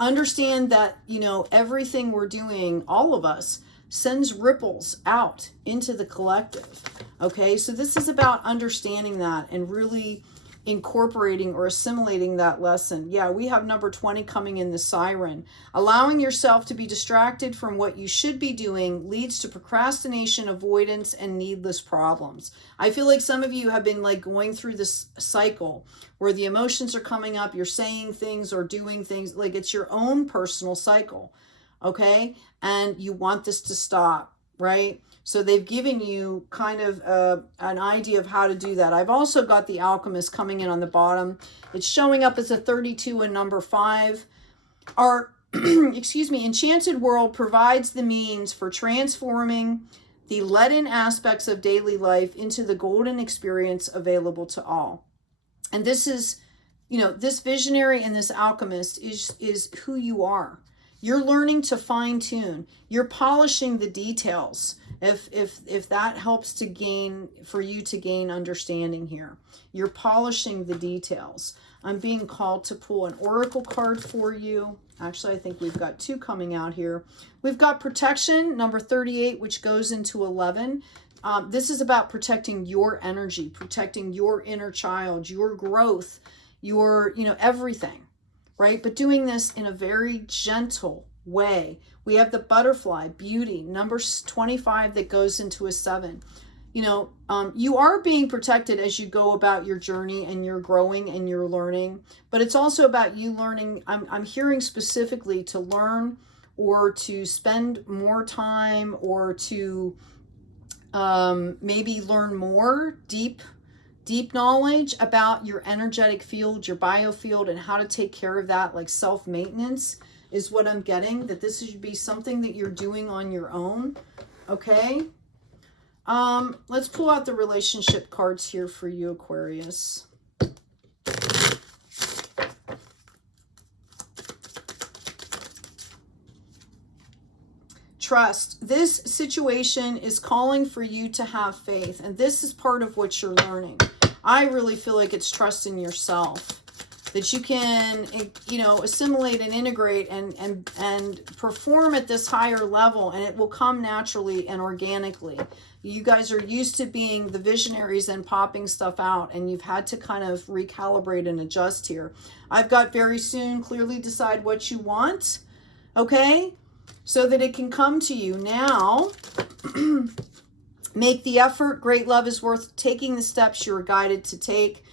Understand that, you know, everything we're doing, all of us, sends ripples out into the collective. Okay, so this is about understanding that and really incorporating or assimilating that lesson. Yeah, we have number 20 coming in, the siren. Allowing yourself to be distracted from what you should be doing leads to procrastination, avoidance, and needless problems. I feel like some of you have been like going through this cycle where the emotions are coming up, you're saying things or doing things, like it's your own personal cycle, okay? And you want this to stop, right? So they've given you kind of an idea of how to do that. I've also got the alchemist coming in on the bottom. It's showing up as a 32 and number 5. Our, excuse me, enchanted world provides the means for transforming the leaden aspects of daily life into the golden experience available to all. And this is, you know, this visionary and this alchemist is who you are. You're learning to fine tune. You're polishing the details. If that helps to gain, for you to gain understanding here. You're polishing the details. I'm being called to pull an oracle card for you. Actually, I think we've got 2 coming out here. We've got protection, number 38, which goes into 11. This is about protecting your energy, protecting your inner child, your growth, your, you know, everything, right? But doing this in a very gentle way. We have the butterfly, beauty, number 25 that goes into a 7. You know, you are being protected as you go about your journey and you're growing and you're learning, but it's also about you learning. I'm hearing specifically to learn or to spend more time or to maybe learn more deep knowledge about your energetic field, your biofield, and how to take care of that, like self-maintenance is what I'm getting, that this should be something that you're doing on your own. Okay. Let's pull out the relationship cards here for you, Aquarius. Trust. This situation is calling for you to have faith, and this is part of what you're learning. I really feel like it's trust in yourself, that you can, you know, assimilate and integrate and perform at this higher level, and it will come naturally and organically. You guys are used to being the visionaries and popping stuff out, and you've had to kind of recalibrate and adjust here. I've got very soon, clearly decide what you want, okay? So that it can come to you now. Make the effort. Great love is worth taking the steps you're guided to take.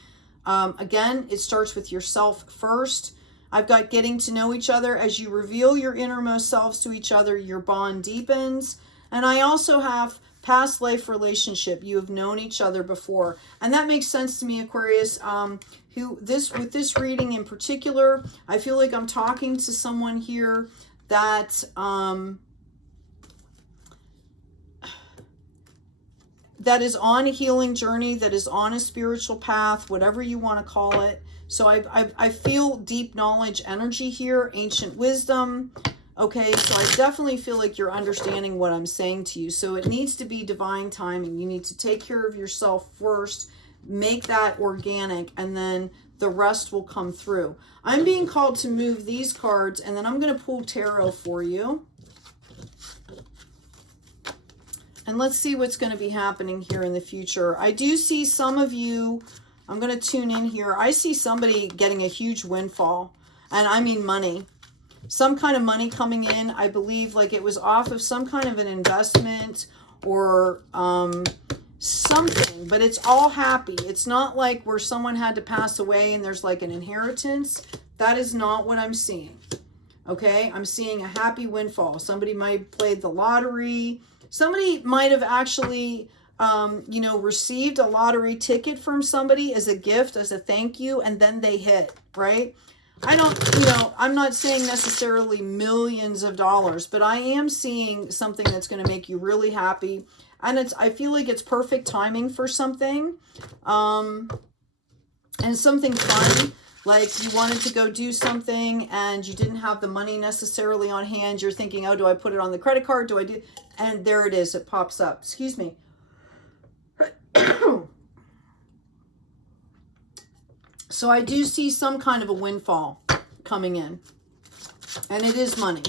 Again, it starts with yourself first. I've got getting to know each other. As you reveal your innermost selves to each other, your bond deepens. And I also have past life relationship. You have known each other before. And that makes sense to me, Aquarius. With this reading in particular, I feel like I'm talking to someone here that that is on a healing journey, that is on a spiritual path, whatever you want to call it. So I feel deep knowledge energy here, ancient wisdom. Okay, so I definitely feel like you're understanding what I'm saying to you. So it needs to be divine timing. You need to take care of yourself first, make that organic, and then the rest will come through. I'm being called to move these cards, and then I'm going to pull tarot for you. And let's see what's going to be happening here in the future. I do see some of you I'm going to tune in here. I see somebody getting a huge windfall, and I mean money. Some kind of money coming in. I believe like it was off of some kind of an investment or something, but it's all happy. It's not like where someone had to pass away and there's like an inheritance. That is not what I'm seeing. Okay, I'm seeing a happy windfall. Somebody might have played the lottery. Somebody might have actually, you know, received a lottery ticket from somebody as a gift, as a thank you, and then they hit, right? I don't, you know, I'm not saying necessarily millions of dollars, but I am seeing something that's going to make you really happy. And I feel like it's perfect timing for something, and something fun. Like you wanted to go do something and you didn't have the money necessarily on hand. You're thinking, oh, do I put it on the credit card? Do I do? And there it is. It pops up. Excuse me. So I do see some kind of a windfall coming in. And it is money.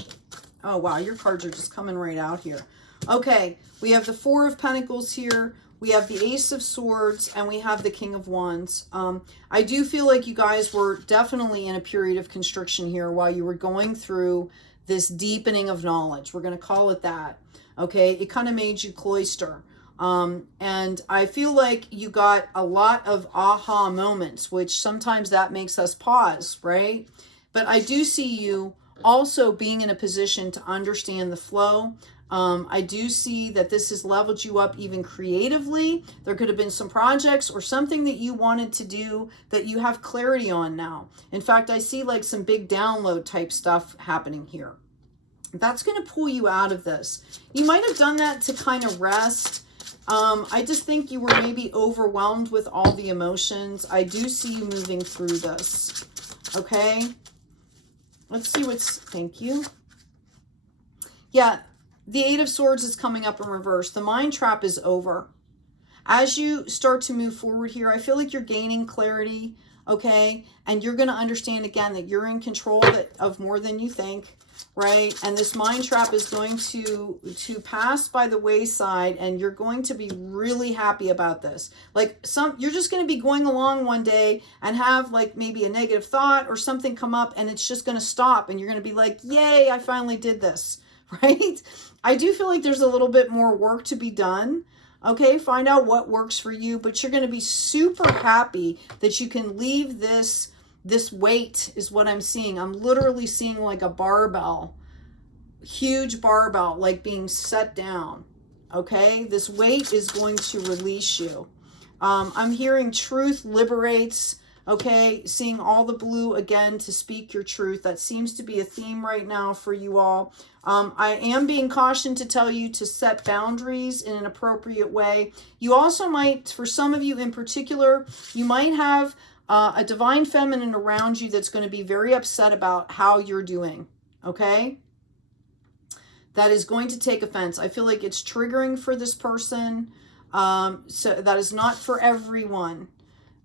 Oh, wow. Your cards are just coming right out here. Okay. We have the Four of Pentacles here. We have the Ace of Swords, and we have the King of Wands. I do feel like you guys were definitely in a period of constriction here while you were going through this deepening of knowledge. We're going to call it that. Okay, it kind of made you cloister. And I feel like you got a lot of aha moments, which sometimes that makes us pause, right? But I do see you also being in a position to understand the flow. I do see that this has leveled you up even creatively. There could have been some projects or something that you wanted to do that you have clarity on now. In fact, I see like some big download type stuff happening here. That's going to pull you out of this. You might have done that to kind of rest. I just think you were maybe overwhelmed with all the emotions. I do see you moving through this. Okay. Let's see what's, thank you. Yeah. The Eight of Swords is coming up in reverse. The mind trap is over. As you start to move forward here, I feel like you're gaining clarity, okay? And you're going to understand again that you're in control of more than you think, right? And this mind trap is going to pass by the wayside, and you're going to be really happy about this. Like you're just going to be going along one day and have like maybe a negative thought or something come up, and it's just going to stop, and you're going to be like, yay, I finally did this, right? I do feel like there's a little bit more work to be done. Okay, find out what works for you, but you're going to be super happy that you can leave this weight is what I'm seeing. I'm literally seeing like a barbell, huge barbell, like being set down. Okay, this weight is going to release you. I'm hearing truth liberates. Okay, seeing all the blue again to speak your truth. That seems to be a theme right now for you all. I am being cautioned to tell you to set boundaries in an appropriate way. You also might, for some of you in particular, you might have a divine feminine around you that's going to be very upset about how you're doing. Okay? That is going to take offense. I feel like it's triggering for this person. So that is not for everyone.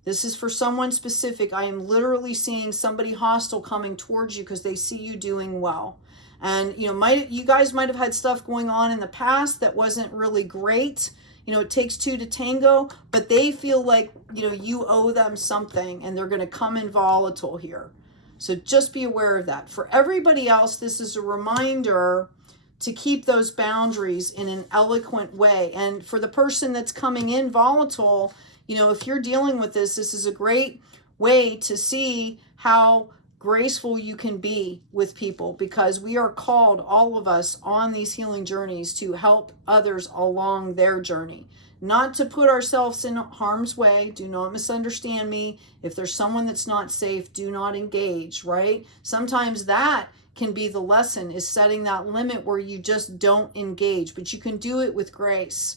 This is for someone specific. I am literally seeing somebody hostile coming towards you because they see you doing well. And, you know, you guys might have had stuff going on in the past that wasn't really great. You know, it takes two to tango, but they feel like, you know, you owe them something and they're going to come in volatile here. So just be aware of that. For everybody else, this is a reminder to keep those boundaries in an eloquent way. And for the person that's coming in volatile, you know, if you're dealing with this, this is a great way to see how graceful you can be with people, because we are called, all of us, on these healing journeys to help others along their journey, not to put ourselves in harm's way. Do not misunderstand me. If there's someone that's not safe, do not engage, right? Sometimes that can be the lesson, is setting that limit where you just don't engage, but you can do it with grace.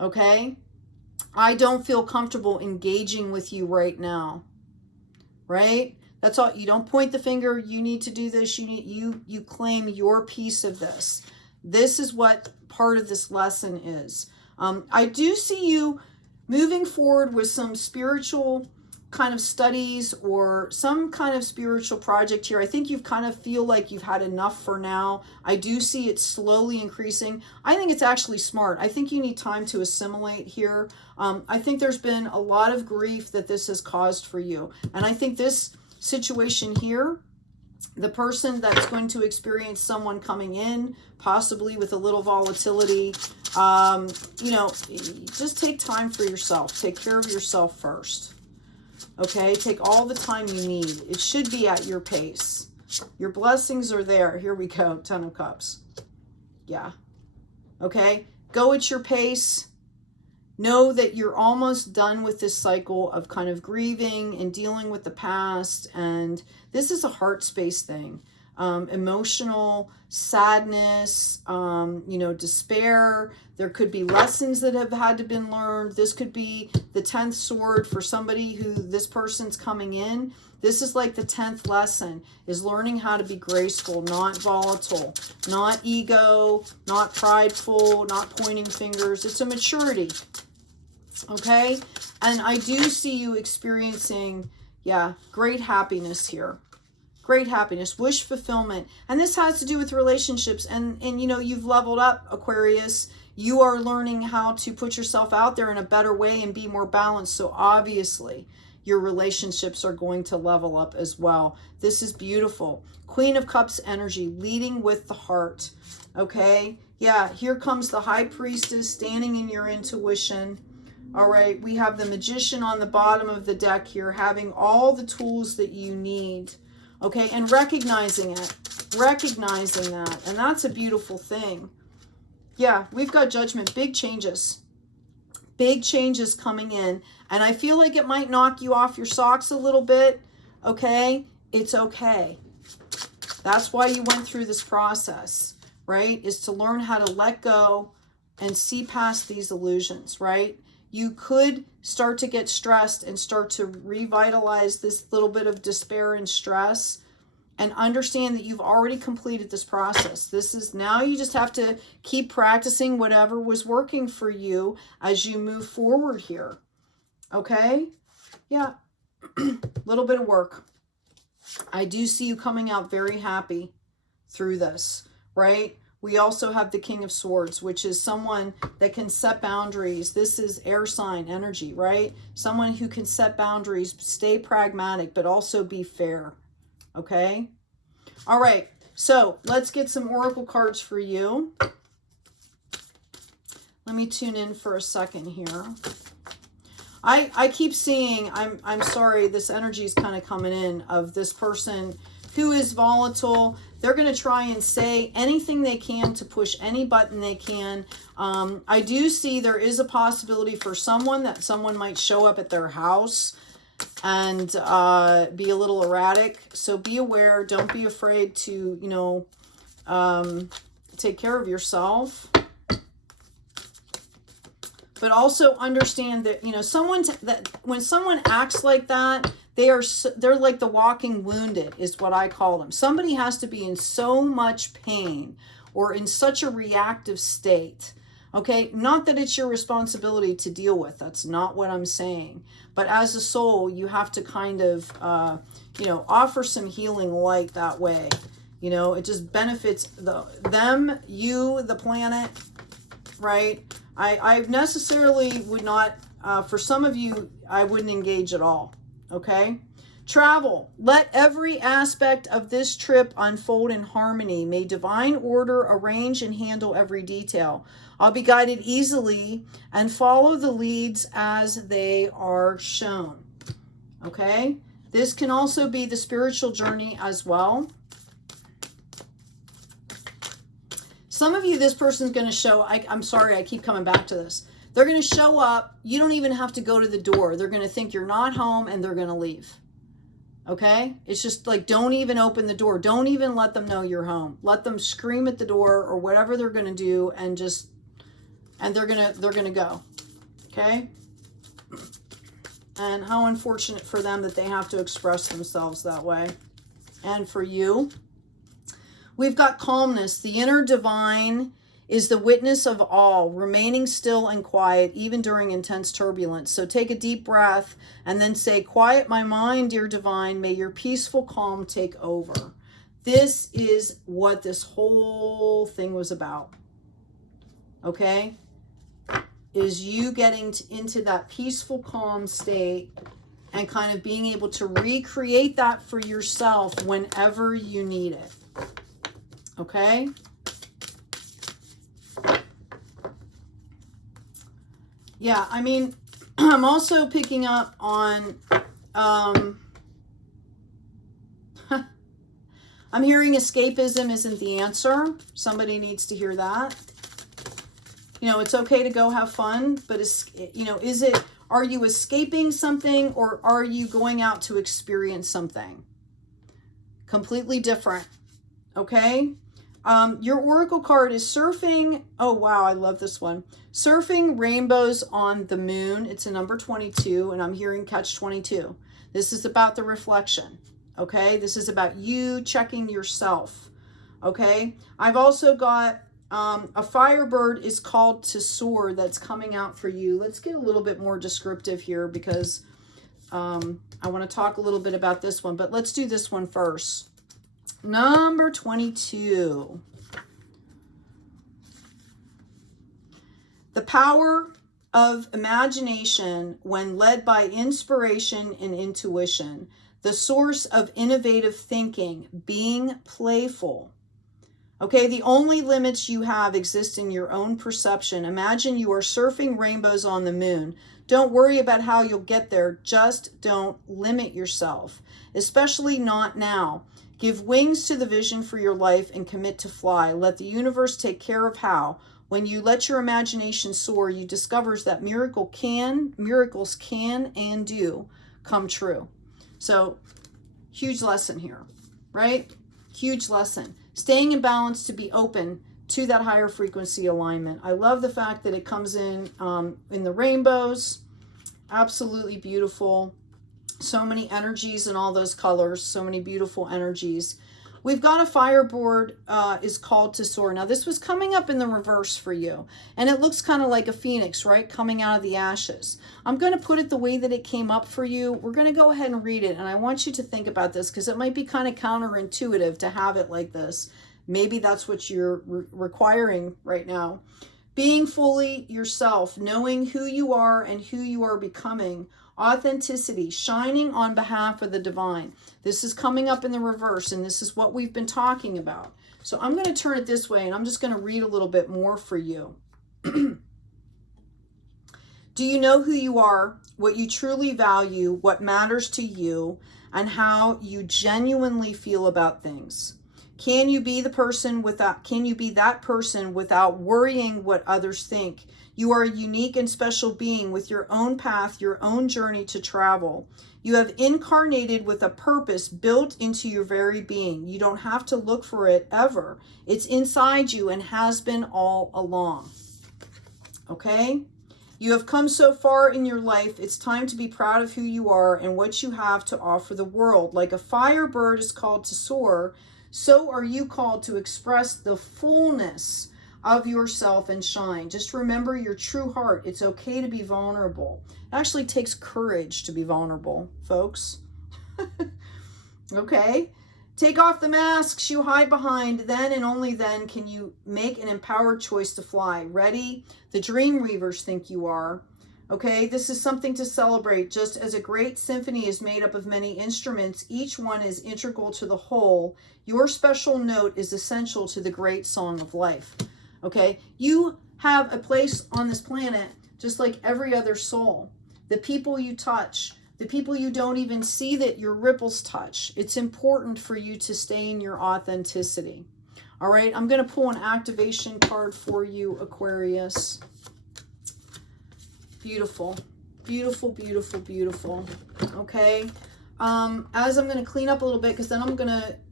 Okay? I don't feel comfortable engaging with you right now, right? That's all. You don't point the finger. You need to do this. You claim your piece of this. This is what part of this lesson is. I do see you moving forward with some spiritual kind of studies or some kind of spiritual project here. I think you've kind of feel like you've had enough for now. I do see it slowly increasing. I think it's actually smart. I think you need time to assimilate here. I think there's been a lot of grief that this has caused for you. And I think this situation here, the person that's going to experience someone coming in, possibly with a little volatility, you know, just take time for yourself. Take care of yourself first. Okay, take all the time you need. It should be at your pace. Your blessings are there. Here we go, 10 of Cups. Yeah. Okay, go at your pace. Know that you're almost done with this cycle of kind of grieving and dealing with the past. And this is a heart space thing. Emotional sadness, you know, despair. There could be lessons that have had to been learned. This could be the 10th sword for somebody who this person's coming in. This is like the 10th lesson, is learning how to be graceful, not volatile, not ego, not prideful, not pointing fingers. It's a maturity. Okay? And I do see you experiencing, yeah, great happiness here. Great happiness, wish fulfillment. And this has to do with relationships. And you know, you've leveled up, Aquarius. You are learning how to put yourself out there in a better way and be more balanced. So obviously, your relationships are going to level up as well. This is beautiful. Queen of Cups energy, leading with the heart. Okay? Yeah, here comes the High Priestess standing in your intuition. All right, we have the Magician on the bottom of the deck here, having all the tools that you need. Okay, and recognizing it, recognizing that, and that's a beautiful thing. Yeah, we've got Judgment, big changes coming in, and I feel like it might knock you off your socks a little bit. Okay, it's okay. That's why you went through this process, right? Is to learn how to let go and see past these illusions, right? You could start to get stressed and start to revitalize this little bit of despair and stress, and understand that you've already completed this process. This is now, you just have to keep practicing whatever was working for you as you move forward here. Okay? Yeah. Little bit of work. I do see you coming out very happy through this, right? We also have the King of Swords, which is someone that can set boundaries. This is air sign energy, right? Someone who can set boundaries, stay pragmatic, but also be fair. Okay? All right. So let's get some oracle cards for you. Let me tune in for a second here. I keep seeing, I'm sorry, this energy is kind of coming in of this person who is volatile. They're going to try and say anything they can to push any button they can. I do see there is a possibility for someone that someone might show up at their house and be a little erratic. So be aware. Don't be afraid to, you know, take care of yourself. But also understand that, you know, that when someone acts like that, they're like the walking wounded is what I call them. Somebody has to be in so much pain or in such a reactive state. Okay, not that it's your responsibility to deal with. That's not what I'm saying. But as a soul, you have to kind of, you know, offer some healing light that way. You know, it just benefits them, you, the planet, right? I necessarily would not, for some of you, I wouldn't engage at all. Okay? Travel. Let every aspect of this trip unfold in harmony. May divine order arrange and handle every detail. I'll be guided easily and follow the leads as they are shown. Okay? This can also be the spiritual journey as well. Some of you, this person's going to show, I'm sorry, I keep coming back to this. They're going to show up. You don't even have to go to the door. They're going to think you're not home and they're going to leave. Okay? It's just like, don't even open the door. Don't even let them know you're home. Let them scream at the door or whatever they're going to do and just, and they're going to go. Okay? And how unfortunate for them that they have to express themselves that way. And for you, we've got calmness. The inner divine is the witness of all, remaining still and quiet even during intense turbulence. So take a deep breath and then say, quiet my mind, dear divine, may your peaceful calm take over. This is what this whole thing was about. Okay? Is you getting into that peaceful calm state and kind of being able to recreate that for yourself whenever you need it. Okay? Yeah, I mean, I'm also picking up on, I'm hearing escapism isn't the answer. Somebody needs to hear that. You know, it's okay to go have fun, but, you know, are you escaping something or are you going out to experience something? Completely different, okay? Your oracle card is surfing. Oh, wow. I love this one. Surfing rainbows on the moon. It's a number 22, and I'm hearing catch 22. This is about the reflection. Okay. This is about you checking yourself. Okay. I've also got a firebird is called to soar that's coming out for you. Let's get a little bit more descriptive here because I want to talk a little bit about this one, but let's do this one first. Number 22. The power of imagination when led by inspiration and intuition. The source of innovative thinking, being playful. Okay, the only limits you have exist in your own perception. Imagine you are surfing rainbows on the moon. Don't worry about how you'll get there. Just don't limit yourself, especially not now. Give wings to the vision for your life and commit to fly. Let the universe take care of how. When you let your imagination soar, you discover that miracles can and do come true. So, huge lesson here, right? Huge lesson. Staying in balance to be open to that higher frequency alignment. I love the fact that it comes in the rainbows. Absolutely beautiful. So many energies in all those colors. So many beautiful energies. We've got a firebird is called to soar. Now, this was coming up in the reverse for you. And it looks kind of like a phoenix, right? Coming out of the ashes. I'm going to put it the way that it came up for you. We're going to go ahead and read it. And I want you to think about this because it might be kind of counterintuitive to have it like this. Maybe that's what you're requiring right now. Being fully yourself, knowing who you are and who you are becoming. Authenticity, shining on behalf of the divine. This is coming up in the reverse, and this is what we've been talking about. So I'm going to turn it this way, and I'm just going to read a little bit more for you. Do you know who you are, what you truly value, what matters to you, and how you genuinely feel about things? Can you be that person without worrying what others think? You are a unique and special being with your own path, your own journey to travel. You have incarnated with a purpose built into your very being. You don't have to look for it ever. It's inside you and has been all along. Okay? You have come so far in your life. It's time to be proud of who you are and what you have to offer the world. Like a firebird is called to soar, so are you called to express the fullness of yourself and shine. Just remember your true heart. It's okay to be vulnerable. It actually takes courage to be vulnerable, folks. Okay? Take off the masks you hide behind. Then and only then can you make an empowered choice to fly. Ready? The dream weavers think you are. Okay? This is something to celebrate. Just as a great symphony is made up of many instruments, each one is integral to the whole. Your special note is essential to the great song of life. Okay, you have a place on this planet just like every other soul. The people you touch, the people you don't even see that your ripples touch. It's important for you to stay in your authenticity. All right, I'm going to pull an activation card for you, Aquarius. Beautiful, beautiful, beautiful, beautiful. Okay, as I'm going to clean up a little bit because then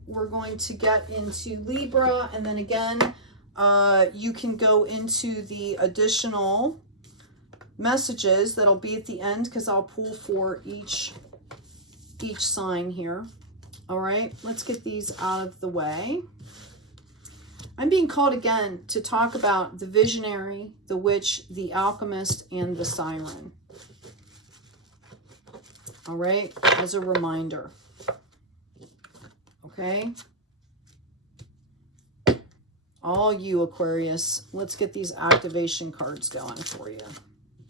we're going to get into Libra, and then again, you can go into the additional messages that'll be at the end because I'll pull for each sign here. All right, let's get these out of the way. I'm being called again to talk about the visionary, the witch, the alchemist, and the siren. All right, as a reminder. Okay. All you Aquarius, let's get these activation cards going for you.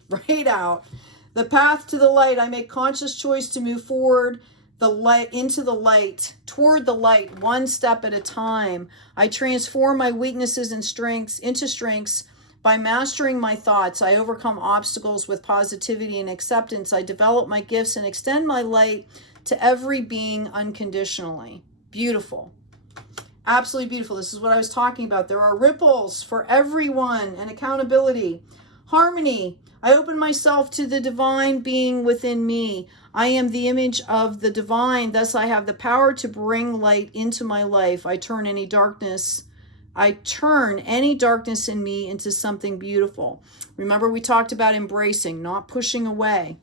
Right out. The path to the light. I make conscious choice to move forward the light, into the light, toward the light, one step at a time. I transform my weaknesses and strengths into strengths by mastering my thoughts. I overcome obstacles with positivity and acceptance. I develop my gifts and extend my light to every being unconditionally. Beautiful. Absolutely beautiful. This is what I was talking about. There are ripples for everyone and accountability. Harmony. I open myself to the divine being within me. I am the image of the divine. Thus, I have the power to bring light into my life. I turn any darkness in me into something beautiful. Remember, we talked about embracing, not pushing away.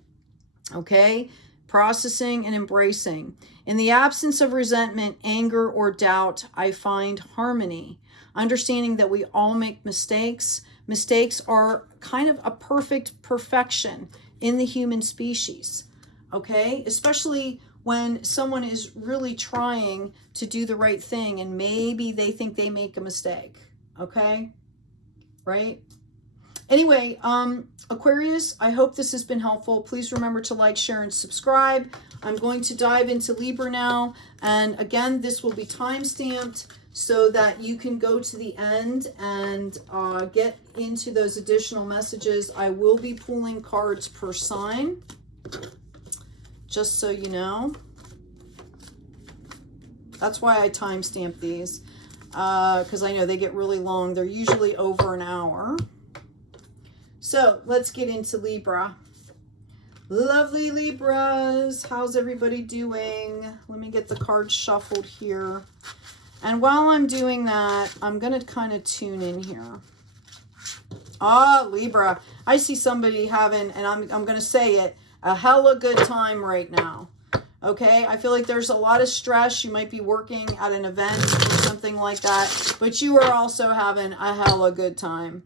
Okay? Processing and embracing. In the absence of resentment, anger, or doubt, I find harmony. Understanding that we all make mistakes. Mistakes are kind of a perfection in the human species. Okay? Especially when someone is really trying to do the right thing and maybe they think they make a mistake. Okay? Right? Anyway, Aquarius, I hope this has been helpful. Please remember to like, share, and subscribe. I'm going to dive into Libra now. And again, this will be time-stamped so that you can go to the end and get into those additional messages. I will be pulling cards per sign, just so you know. That's why I time-stamp these, because I know they get really long. They're usually over an hour. So let's get into Libra. Lovely Libras, how's everybody doing? Let me get the cards shuffled here. And while I'm doing that, I'm going to kind of tune in here. Ah, Libra. I see somebody having, and I'm going to say it, a hella good time right now. Okay, I feel like there's a lot of stress. You might be working at an event or something like that, but you are also having a hella good time.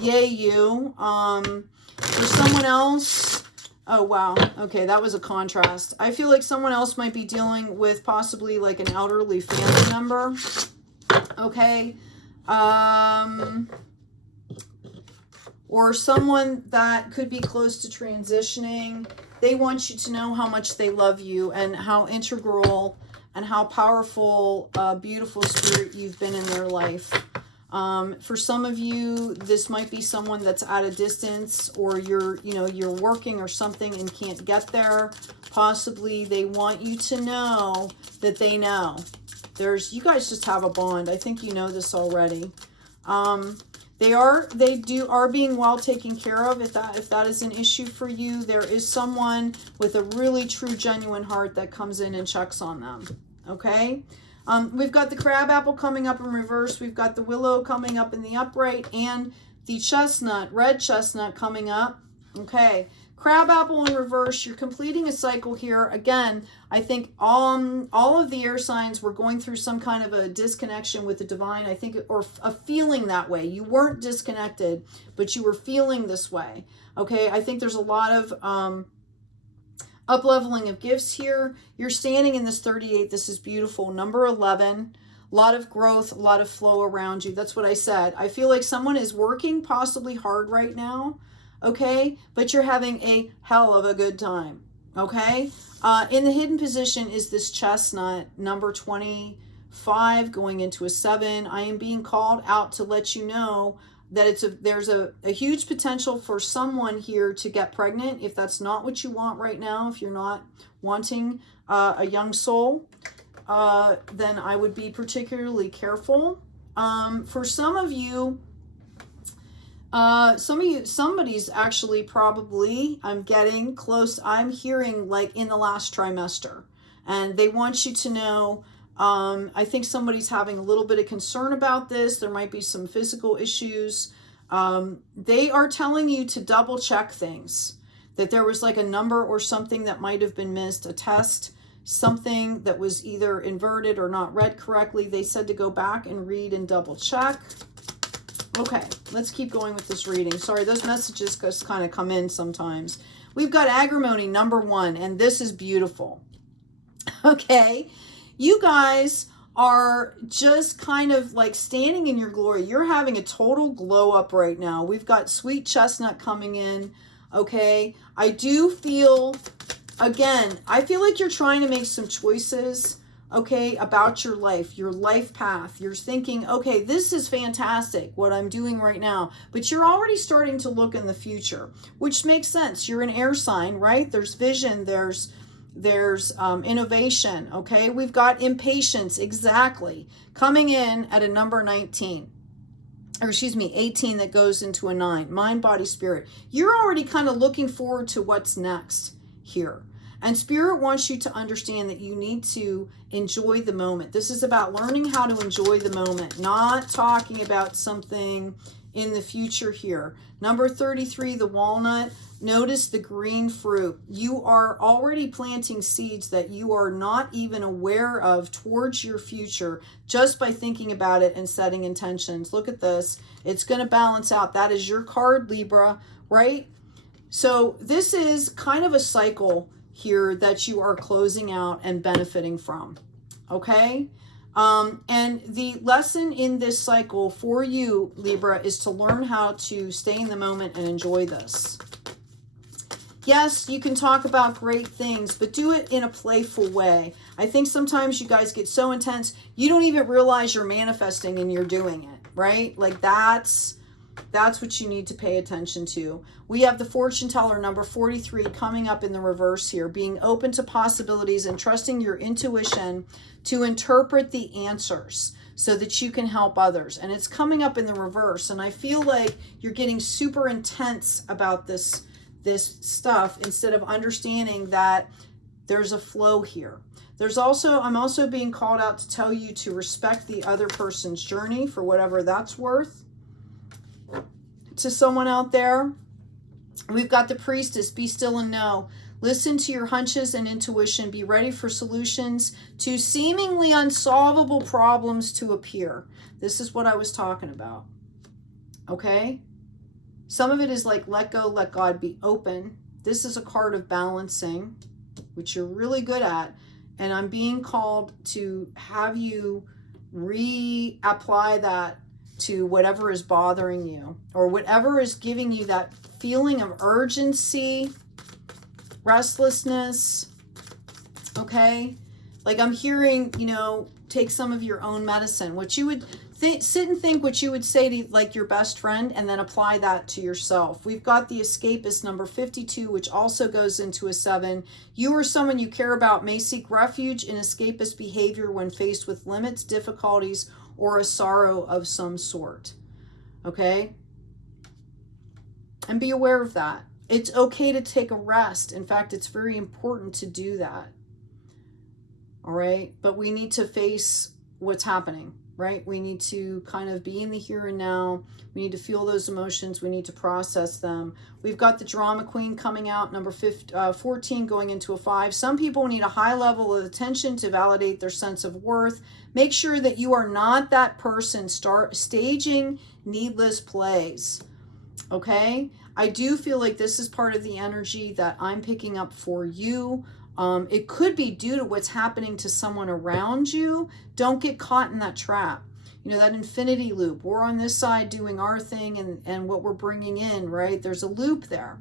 Yay, you. For someone else, oh, wow. Okay, that was a contrast. I feel like someone else might be dealing with possibly like an elderly family member. Okay. Or someone that could be close to transitioning. They want you to know how much they love you and how integral and how powerful, beautiful spirit you've been in their life. For some of you, this might be someone that's at a distance, or you're working or something and can't get there. Possibly they want you to know that they know. You guys just have a bond. I think you know this already. They are being well taken care of. If that is an issue for you, there is someone with a really true, genuine heart that comes in and checks on them. Okay. We've got the crabapple coming up in reverse. We've got the willow coming up in the upright, and the chestnut, red chestnut, coming up. Okay, crabapple in reverse. You're completing a cycle here. Again, I think all of the air signs were going through some kind of a disconnection with the divine. I think, or a feeling that way. You weren't disconnected, but you were feeling this way. Okay, I think there's a lot of up-leveling of gifts here. You're standing in this 38. This is beautiful. Number 11. A lot of growth, a lot of flow around you. That's what I said. I feel like someone is working possibly hard right now. Okay? But you're having a hell of a good time. Okay? In the hidden position is this chestnut, number 25, going into a 7. I am being called out to let you know that there's a huge potential for someone here to get pregnant. If that's not what you want right now, if you're not wanting a young soul, then I would be particularly careful. For some of you, somebody's actually probably, I'm getting close, I'm hearing like in the last trimester, and they want you to know, I think somebody's having a little bit of concern about this. There might be some physical issues. They are telling you to double check things, that there was like a number or something that might have been missed, a test something that was either inverted or not read correctly. They said to go back and read and double check. Okay, let's keep going with this reading. Sorry, those messages just kind of come in sometimes. We've got agrimony, number 1, and this is beautiful. Okay, you guys are just kind of like standing in your glory. You're having a total glow up right now. We've got sweet chestnut coming in. Okay, I do feel, again, I feel like you're trying to make some choices, okay, about your life path. You're thinking, okay, this is fantastic, what I'm doing right now. But you're already starting to look in the future, which makes sense. You're an air sign, right? There's vision, there's innovation, okay? We've got impatience, exactly, coming in at a number 19. Or excuse me, 18 that goes into a 9. Mind, body, spirit. You're already kind of looking forward to what's next here. And Spirit wants you to understand that you need to enjoy the moment. This is about learning how to enjoy the moment, not talking about something in the future here. Number 33, the walnut. Notice the green fruit. You are already planting seeds that you are not even aware of towards your future just by thinking about it and setting intentions. Look at this. It's going to balance out. That is your card, Libra, right? So this is kind of a cycle here that you are closing out and benefiting from, okay? And the lesson in this cycle for you, Libra, is to learn how to stay in the moment and enjoy this. Yes, you can talk about great things, but do it in a playful way. I think sometimes you guys get so intense, you don't even realize you're manifesting and you're doing it, right? Like that's what you need to pay attention to. We have the fortune teller, number 43, coming up in the reverse here, being open to possibilities and trusting your intuition to interpret the answers so that you can help others. And it's coming up in the reverse. And I feel like you're getting super intense about this stuff instead of understanding that there's a flow here. I'm also being called out to tell you to respect the other person's journey for whatever that's worth. To someone out there, we've got the priestess, be still and know. Listen to your hunches and intuition. Be ready for solutions to seemingly unsolvable problems to appear. This is what I was talking about. Okay? Some of it is like let go, let God, be open. This is a card of balancing, which you're really good at. And I'm being called to have you reapply that to whatever is bothering you or whatever is giving you that feeling of urgency, restlessness, okay? Like I'm hearing, take some of your own medicine, what you would sit and think what you would say to like your best friend and then apply that to yourself. We've got the escapist, number 52, which also goes into a 7. You or someone you care about may seek refuge in escapist behavior when faced with limits, difficulties, or a sorrow of some sort, okay? And be aware of that. It's okay to take a rest. In fact, it's very important to do that, all right? But we need to face what's happening, right? We need to kind of be in the here and now. We need to feel those emotions. We need to process them. We've got the drama queen coming out, number 14, going into a 5. Some people need a high level of attention to validate their sense of worth. Make sure that you are not that person staging needless plays, okay? I do feel like this is part of the energy that I'm picking up for you. It could be due to what's happening to someone around you. Don't get caught in that trap. That infinity loop. We're on this side doing our thing and what we're bringing in, right? There's a loop there.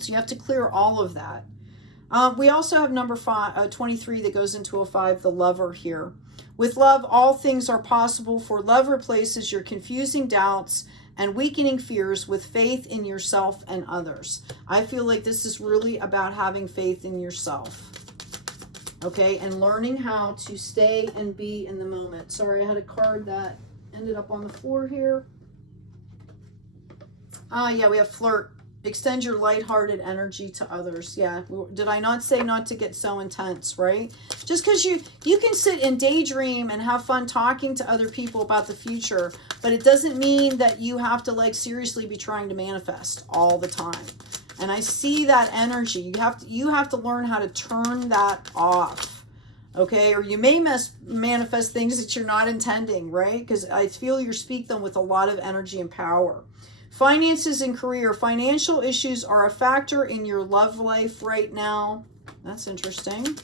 So you have to clear all of that. We also have number 23 that goes into a 5, the lover here. With love, all things are possible, for love replaces your confusing doubts and weakening fears with faith in yourself and others. I feel like this is really about having faith in yourself, okay, and learning how to stay and be in the moment. Sorry, I had a card that ended up on the floor here. Yeah, we have flirt. Extend your lighthearted energy to others. Yeah, did I not say not to get so intense, right? Just because you can sit and daydream and have fun talking to other people about the future, but it doesn't mean that you have to like seriously be trying to manifest all the time. And I see that energy. You have to learn how to turn that off, Okay, or you may manifest things that you're not intending, right? Because I feel you speak them with a lot of energy and power. Finances and career. Financial issues are a factor in your love life right now. That's interesting.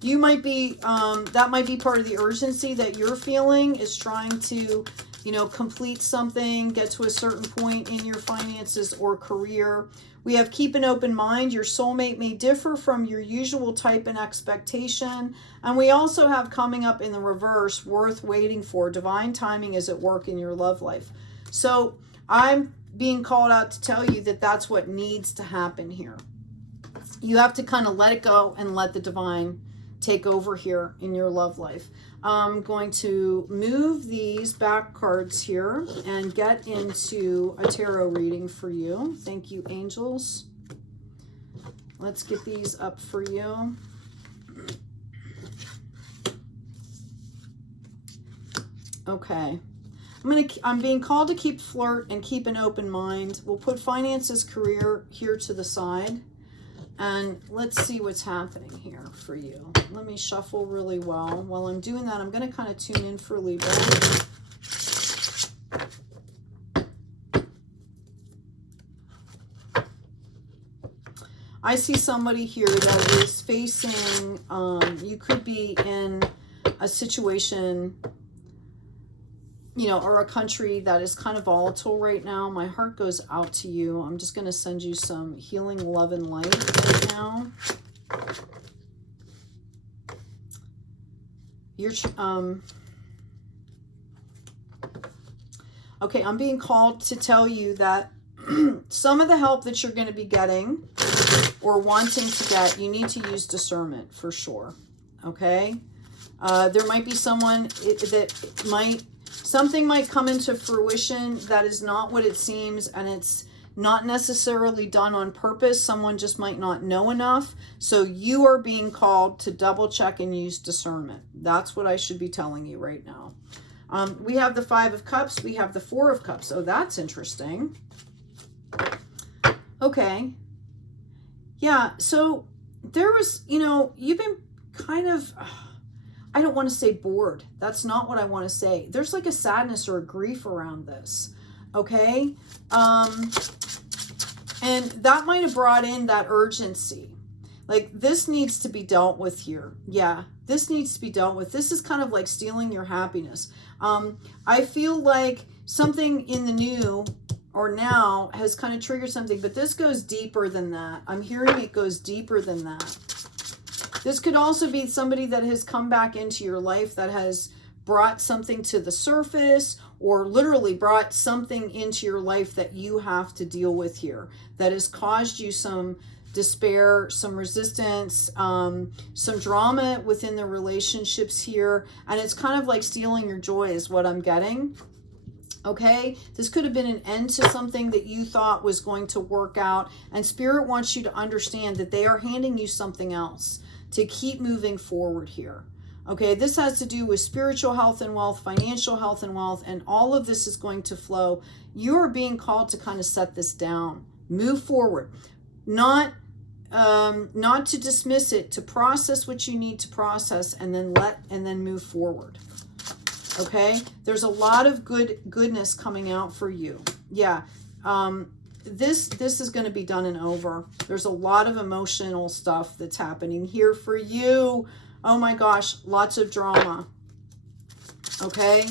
You might be, that might be part of the urgency that you're feeling, is trying to, you know, complete something, get to a certain point in your finances or career. We have keep an open mind. Your soulmate may differ from your usual type and expectation. And we also have coming up in the reverse, worth waiting for. Divine timing is at work in your love life. So I'm being called out to tell you that that's what needs to happen here. You have to kind of let it go and let the divine take over here in your love life. I'm going to move these back cards here and get into a tarot reading for you. Thank you, angels. Let's get these up for you. Okay. I'm being called to keep flirt and keep an open mind. We'll put finances, career here to the side. And let's see what's happening here for you. Let me shuffle really well. While I'm doing that, I'm going to kind of tune in for Libra. I see somebody here that is facing, you could be in a situation, you know, or a country that is kind of volatile right now. My heart goes out to you. I'm just going to send you some healing love and light right now. Okay, I'm being called to tell you that some of the help that you're going to be getting or wanting to get, you need to use discernment for sure. Okay? There might be someone that might... Something might come into fruition that is not what it seems, and it's not necessarily done on purpose. Someone just might not know enough. So you are being called to double check and use discernment. That's what I should be telling you right now. We have the 5 of Cups. We have the 4 of Cups. Oh, that's interesting. Okay. Yeah, so there was, you know, you've been kind of... I don't want to say bored. That's not what I want to say. There's like a sadness or a grief around this. Okay. And that might have brought in that urgency. Like, this needs to be dealt with here. Yeah, this needs to be dealt with. This is kind of like stealing your happiness. I feel like something in the new or now has kind of triggered something, but this goes deeper than that. I'm hearing it goes deeper than that. This could also be somebody that has come back into your life that has brought something to the surface, or literally brought something into your life that you have to deal with here, that has caused you some despair, some resistance, some drama within the relationships here. And it's kind of like stealing your joy is what I'm getting. Okay, this could have been an end to something that you thought was going to work out. And Spirit wants you to understand that they are handing you something else to keep moving forward here. Okay, this has to do with spiritual health and wealth, financial health and wealth, and all of this is going to flow. You are being called to kind of set this down, move forward, not to dismiss it, to process what you need to process, and then move forward. Okay, there's a lot of goodness coming out for you. Yeah. This is going to be done and over. There's a lot of emotional stuff that's happening here for you. Oh my gosh, lots of drama. Okay,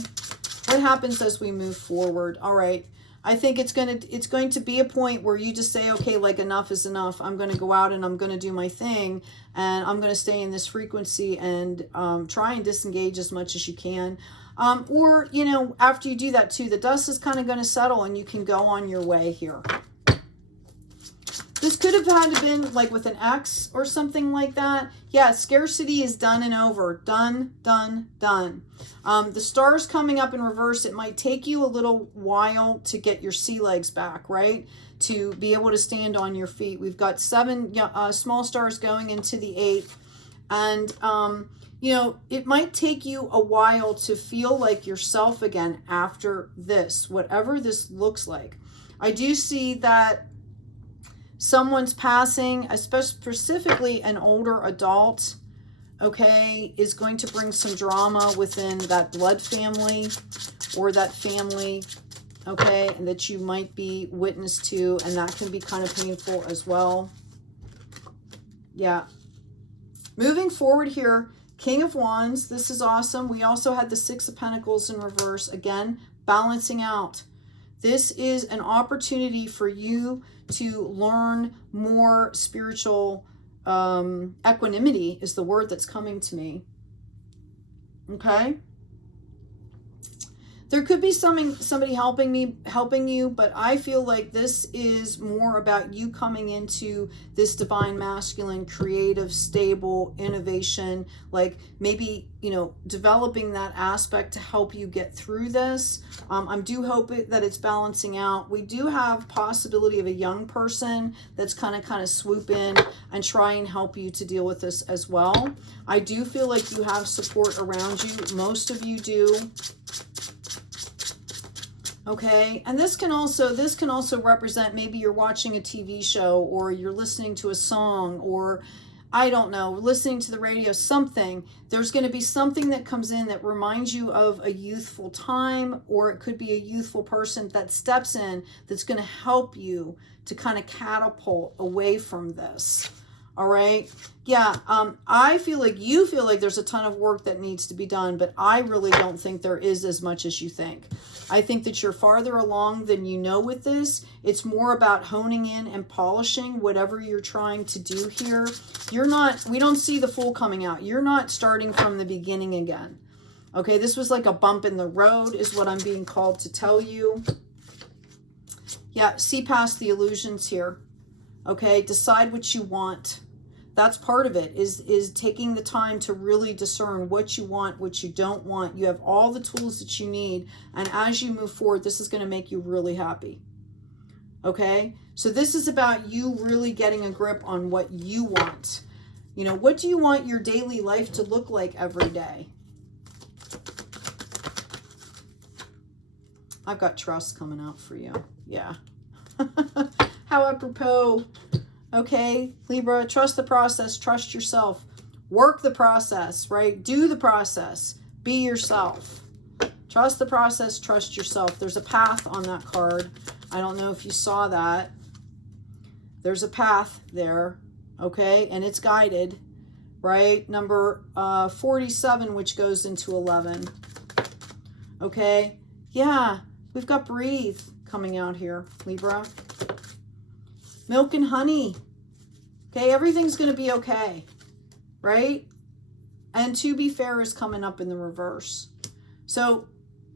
what happens as we move forward? All right, I think it's going to be a point where you just say, okay, like, enough is enough. I'm going to go out and I'm going to do my thing, and I'm going to stay in this frequency and try and disengage as much as you can. Or, you know, after you do that too, the dust is kind of going to settle and you can go on your way here. This could have had to been like with an X or something like that. Yeah, scarcity is done and over. Done, done, done. The stars coming up in reverse, it might take you a little while to get your sea legs back, right? To be able to stand on your feet. We've got 7 small stars going into the 8th. And, you know, it might take you a while to feel like yourself again after this, whatever this looks like. I do see that someone's passing, especially specifically an older adult. okay, is going to bring some drama within that blood family or that family, okay, and that you might be witness to, and that can be kind of painful as well. Yeah. Moving forward here, King of Wands, this is awesome. We also had the Six of Pentacles in reverse, again, balancing out. This is an opportunity for you to learn more spiritual equanimity is the word that's coming to me. Okay? There could be somebody helping you, but I feel like this is more about you coming into this divine masculine, creative, stable, innovation, like maybe, you know, developing that aspect to help you get through this. I do hope that it's balancing out. We do have possibility of a young person that's kind of swoop in and try and help you to deal with this as well. I do feel like you have support around you. Most of you do. Okay, and this can also represent maybe you're watching a TV show, or you're listening to a song, or I don't know, listening to the radio, something. There's going to be something that comes in that reminds you of a youthful time, or it could be a youthful person that steps in that's going to help you to kind of catapult away from this. All right. Yeah. I feel like you feel like there's a ton of work that needs to be done, but I really don't think there is as much as you think. I think that you're farther along than you know with this. It's more about honing in and polishing whatever you're trying to do here. We don't see the full coming out. You're not starting from the beginning again. Okay. This was like a bump in the road is what I'm being called to tell you. Yeah. See past the illusions here. Okay. Decide what you want. That's part of it, is taking the time to really discern what you want, what you don't want. You have all the tools that you need. And as you move forward, this is going to make you really happy. Okay? So this is about you really getting a grip on what you want. You know, what do you want your daily life to look like every day? I've got trust coming out for you. Yeah. How apropos. Okay, Libra, trust the process, trust yourself. Work the process, right? Do the process. Be yourself. Trust the process, trust yourself. There's a path on that card. I don't know if you saw that. There's a path there, okay? And it's guided, right? Number 47, which goes into 11. Okay? Yeah, we've got breathe coming out here, Libra. Milk and honey. Okay, everything's going to be okay, right? And to be fair is coming up in the reverse. So,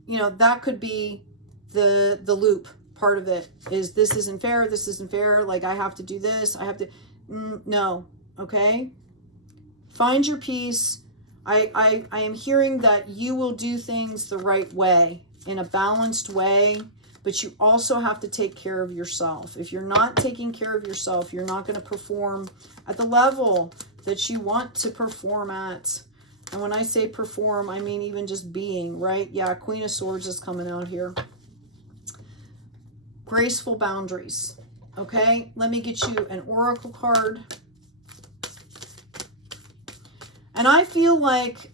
you know, that could be the loop part of it, is this isn't fair, like I have to do this, I have to, no, okay? Find your peace. I am hearing that you will do things the right way, in a balanced way. But you also have to take care of yourself. If you're not taking care of yourself, you're not going to perform at the level that you want to perform at. And when I say perform, I mean even just being, right? Yeah, Queen of Swords is coming out here. Graceful boundaries. Okay, let me get you an oracle card. And I feel like,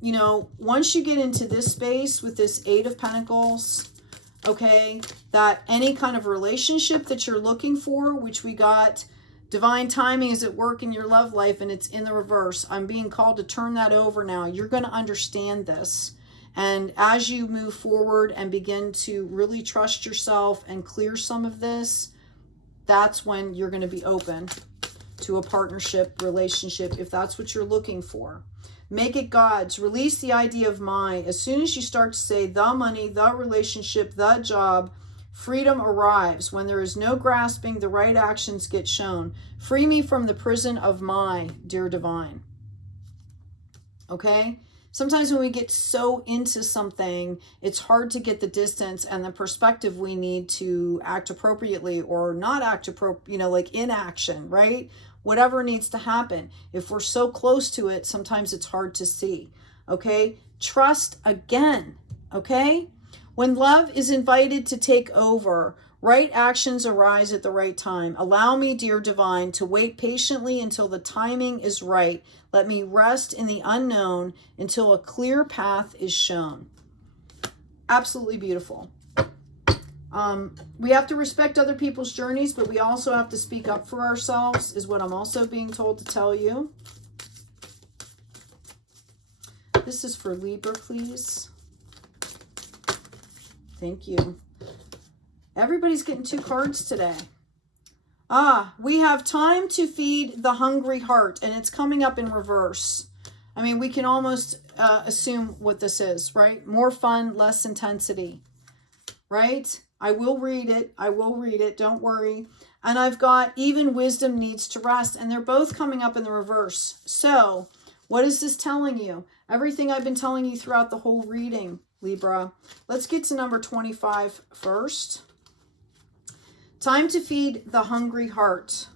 you know, once you get into this space with this Eight of Pentacles, okay, that any kind of relationship that you're looking for, which we got divine timing is at work in your love life, and it's in the reverse. I'm being called to turn that over now. You're going to understand this. And as you move forward and begin to really trust yourself and clear some of this, that's when you're going to be open to a partnership relationship, if that's what you're looking for. Make it God's. Release the idea of my. As soon as you start to say the money, the relationship, the job, freedom arrives. When there is no grasping, the right actions get shown. Free me from the prison of my, dear divine. Okay? Sometimes when we get so into something, it's hard to get the distance and the perspective we need to act appropriately or not act appropriately, you know, like inaction, right? Whatever needs to happen. If we're so close to it, sometimes it's hard to see. Okay? Trust again. Okay? When love is invited to take over, Right actions arise at the right time. Allow me, dear divine, to wait patiently until the timing is right. Let me rest in the unknown until a clear path is shown. Absolutely beautiful. We have to respect other people's journeys, but we also have to speak up for ourselves, is what I'm also being told to tell you. This is for Libra, please. Thank you. Everybody's getting 2 cards today. We have time to feed the hungry heart, and it's coming up in reverse. I mean, we can almost assume what this is, right? More fun, less intensity, right? I will read it. I will read it. Don't worry. And I've got even wisdom needs to rest, and they're both coming up in the reverse. So what is this telling you? Everything I've been telling you throughout the whole reading, Libra. Let's get to number 25 first. Time to feed the hungry heart.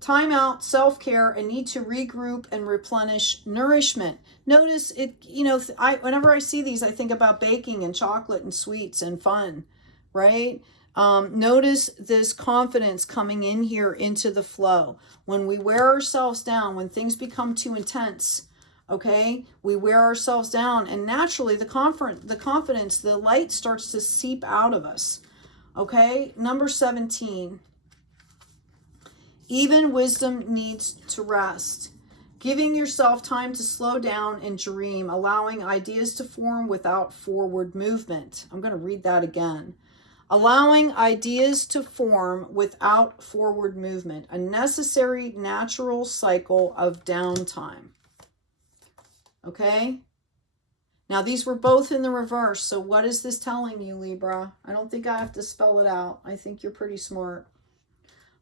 Time out, self-care, and need to regroup and replenish nourishment. Notice it, you know, whenever I see these, I think about baking and chocolate and sweets and fun, right? Notice this confidence coming in here into the flow. When we wear ourselves down, when things become too intense, okay, we wear ourselves down, and naturally the confidence, the light starts to seep out of us. Okay, number 17. Even wisdom needs to rest. Giving yourself time to slow down and dream, allowing ideas to form without forward movement. I'm going to read that again. Allowing ideas to form without forward movement. A necessary natural cycle of downtime. Okay? Now, these were both in the reverse, so what is this telling you, Libra? I don't think I have to spell it out. I think you're pretty smart.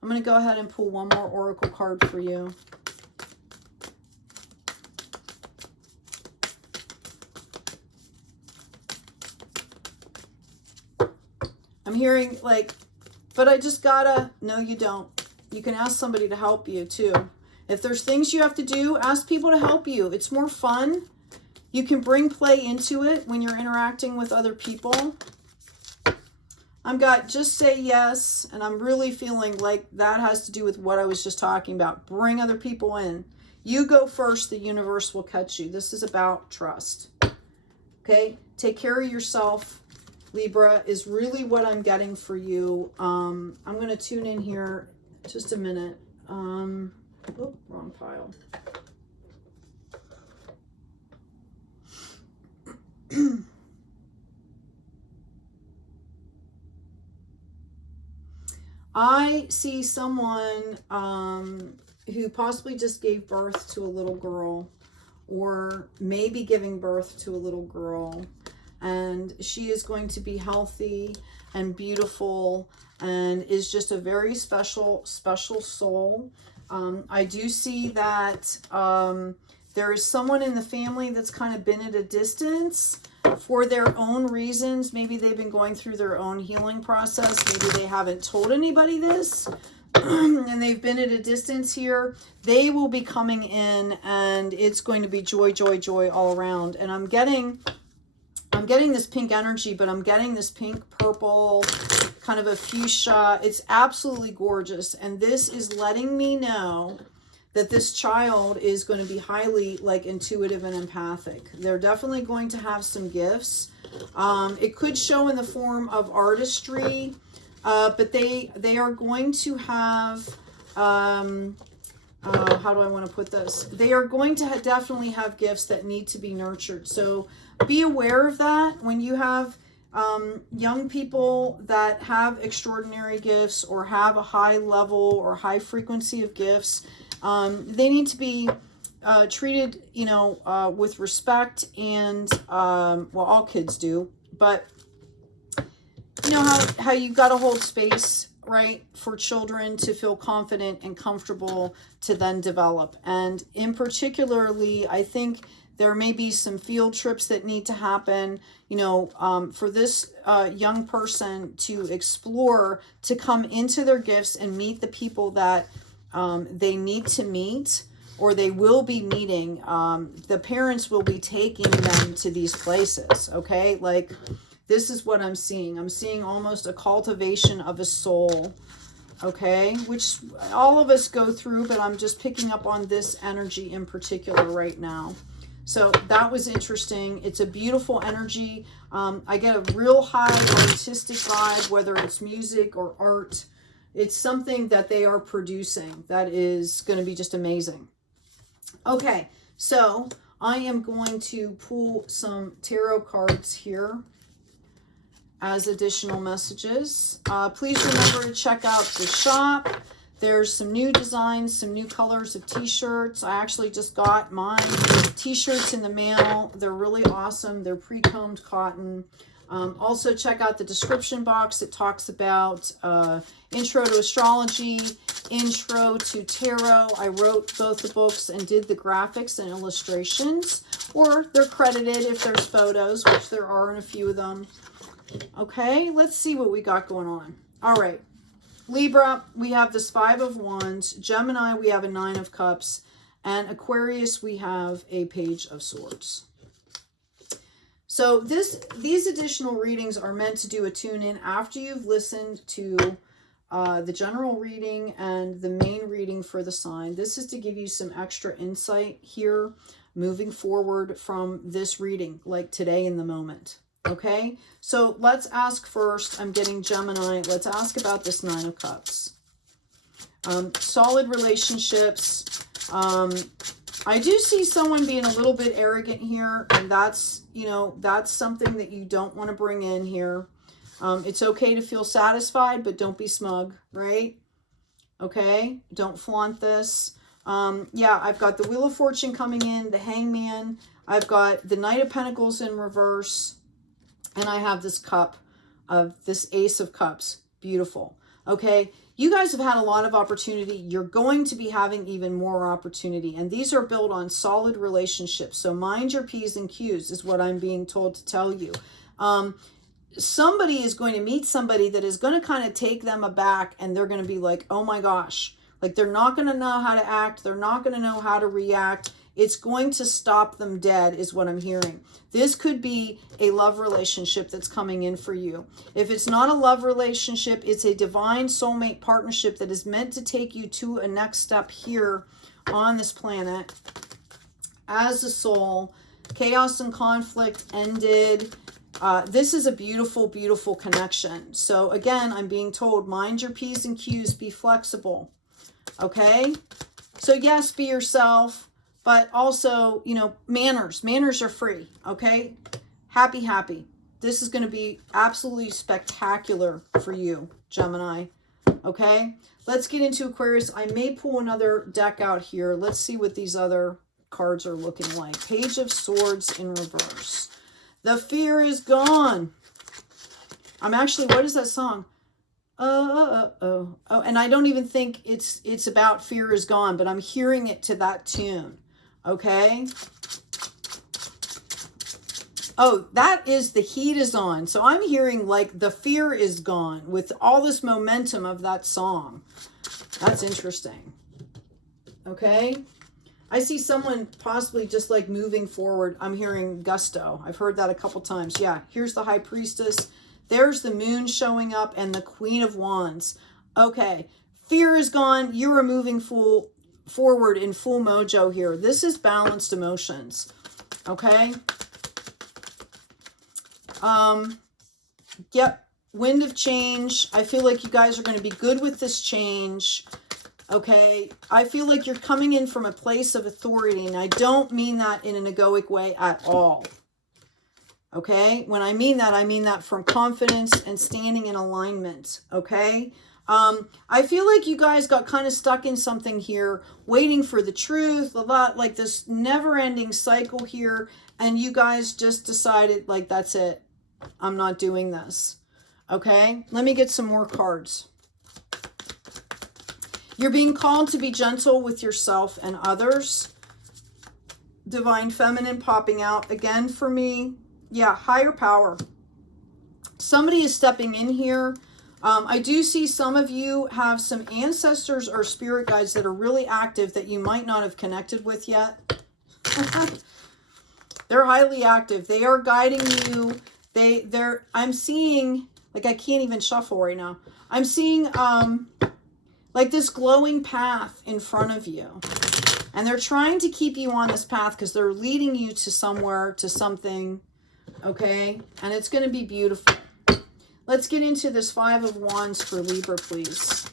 I'm going to go ahead and pull one more oracle card for you. I'm hearing like, but I just gotta. No, you don't. You can ask somebody to help you, too. If there's things you have to do, ask people to help you. It's more fun. You can bring play into it when you're interacting with other people. I've got just say yes, and I'm really feeling like that has to do with what I was just talking about. Bring other people in. You go first, the universe will catch you. This is about trust. Okay? Take care of yourself. Libra is really what I'm getting for you. I'm going to tune in here just a minute. Oh, wrong pile. I see someone who possibly just gave birth to a little girl, or maybe giving birth to a little girl, and she is going to be healthy and beautiful and is just a very special soul. I do see that there is someone in the family that's kind of been at a distance for their own reasons. Maybe they've been going through their own healing process. Maybe they haven't told anybody this and they've been at a distance here. They will be coming in, and it's going to be joy, joy, joy all around. And I'm getting this pink energy, but I'm getting this pink purple kind of a fuchsia. It's absolutely gorgeous. And this is letting me know that this child is going to be highly like intuitive and empathic. They're definitely going to have some gifts. It could show in the form of artistry, but they are going to have, how do I want to put this? They are going to definitely have gifts that need to be nurtured. So be aware of that when you have young people that have extraordinary gifts or have a high level or high frequency of gifts. They need to be treated, you know, with respect, and well, all kids do, but you know how you got to hold space, right, for children to feel confident and comfortable to then develop. And in particularly, I think there may be some field trips that need to happen, you know, for this young person to explore, to come into their gifts and meet the people that they need to meet, or they will be meeting. The parents will be taking them to these places, okay? Like, This is what I'm seeing. I'm seeing almost a cultivation of a soul, okay? Which all of us go through, but I'm just picking up on this energy in particular right now. So that was interesting. It's a beautiful energy. I get a real high artistic vibe, whether it's music or art. It's something that they are producing that is going to be just amazing. Okay, so I am going to pull some tarot cards here as additional messages. Please remember to check out the shop. There's some new designs, some new colors of t-shirts. I actually just got my t-shirts in the mail. They're really awesome. They're pre-combed cotton. Also check out the description box. It talks about intro to astrology, intro to tarot. I wrote both the books and did the graphics and illustrations, or they're credited if there's photos, which there are in a few of them. Okay, let's see what we got going on. All right, Libra, we have this 5 of Wands. Gemini, we have a 9 of Cups. And Aquarius, we have a Page of Swords. So these additional readings are meant to do a tune-in after you've listened to the general reading and the main reading for the sign. This is to give you some extra insight here moving forward from this reading, like today in the moment. Okay, so let's ask first. I'm getting Gemini. Let's ask about this 9 of Cups. Solid relationships. I do see someone being a little bit arrogant here, and that's, you know, that's something that you don't want to bring in here. It's okay to feel satisfied, but don't be smug, right? Okay, don't flaunt this. Yeah, I've got the Wheel of Fortune coming in, the Hangman. I've got the Knight of Pentacles in reverse. And I have this cup of this Ace of Cups. Beautiful. Okay. You guys have had a lot of opportunity. You're going to be having even more opportunity. And these are built on solid relationships. So mind your P's and Q's is what I'm being told to tell you. Somebody is going to meet somebody that is going to kind of take them aback, and they're going to be like, oh my gosh. Like, they're not going to know how to act. They're not going to know how to react. It's going to stop them dead is what I'm hearing. This could be a love relationship that's coming in for you. If it's not a love relationship, it's a divine soulmate partnership that is meant to take you to a next step here on this planet. As a soul, chaos and conflict ended. This is a beautiful, beautiful connection. So again, I'm being told, mind your P's and Q's, be flexible. Okay? So yes, be yourself. But also, you know, manners. Manners are free, okay? Happy, happy. This is going to be absolutely spectacular for you, Gemini, okay? Let's get into Aquarius. I may pull another deck out here. Let's see what these other cards are looking like. Page of Swords in reverse. The fear is gone. I'm actually, what is that song? Oh, and I don't even think it's about fear is gone, but I'm hearing it to that tune. Okay. Oh, that is the heat is on. So I'm hearing like the fear is gone with all this momentum of that song. That's interesting. Okay. I see someone possibly just like moving forward. I'm hearing gusto. I've heard that a couple times. Yeah. Here's the High Priestess. There's the Moon showing up and the Queen of Wands. Okay. Fear is gone. You are moving forward in full mojo here. This is balanced emotions. Okay. Yep. Wind of change. I feel like you guys are going to be good with this change. Okay. I feel like you're coming in from a place of authority, and I don't mean that in an egoic way at all. Okay. When I mean that from confidence and standing in alignment. Okay. I feel like you guys got kind of stuck in something here, waiting for the truth, a lot like this never-ending cycle here, and you guys just decided, like, that's it. I'm not doing this. Okay? Let me get some more cards. You're being called to be gentle with yourself and others. Divine Feminine popping out again for me. Yeah, higher power. Somebody is stepping in here. I do see some of you have some ancestors or spirit guides that are really active that you might not have connected with yet. They're highly active. They are guiding you. I'm seeing, like, I can't even shuffle right now. I'm seeing like this glowing path in front of you. And they're trying to keep you on this path because they're leading you to somewhere, to something, okay? And it's going to be beautiful. Let's get into this Five of Wands for Libra, please.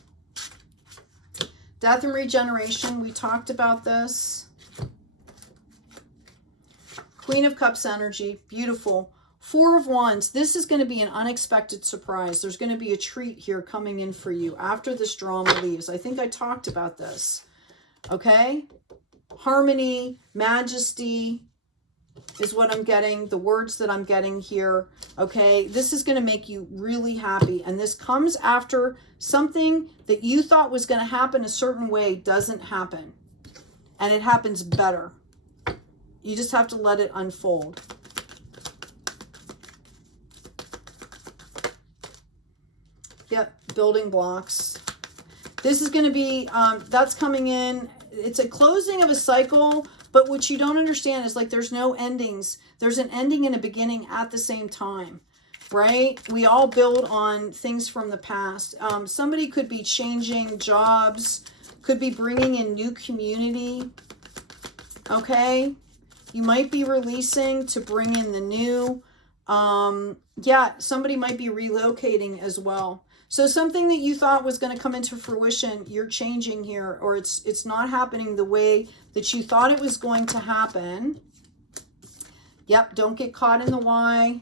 Death and regeneration, we talked about this. Queen of Cups energy, beautiful. Four of Wands, this is going to be an unexpected surprise. There's going to be a treat here coming in for you after this drama leaves. I think I talked about this, okay? Harmony, majesty is what I'm getting, the words that I'm getting here, okay? This is going to make you really happy, and this comes after something that you thought was going to happen a certain way doesn't happen, and it happens better. You just have to let it unfold. Yep, building blocks. This is going to be, that's coming in. It's a closing of a cycle, but what you don't understand is, like, there's no endings. There's an ending and a beginning at the same time, right? We all build on things from the past. Somebody could be changing jobs, could be bringing in new community, okay? You might be releasing to bring in the new. Yeah, somebody might be relocating as well. So something that you thought was going to come into fruition, you're changing here, or it's not happening the way that you thought it was going to happen. Yep, don't get caught in the why,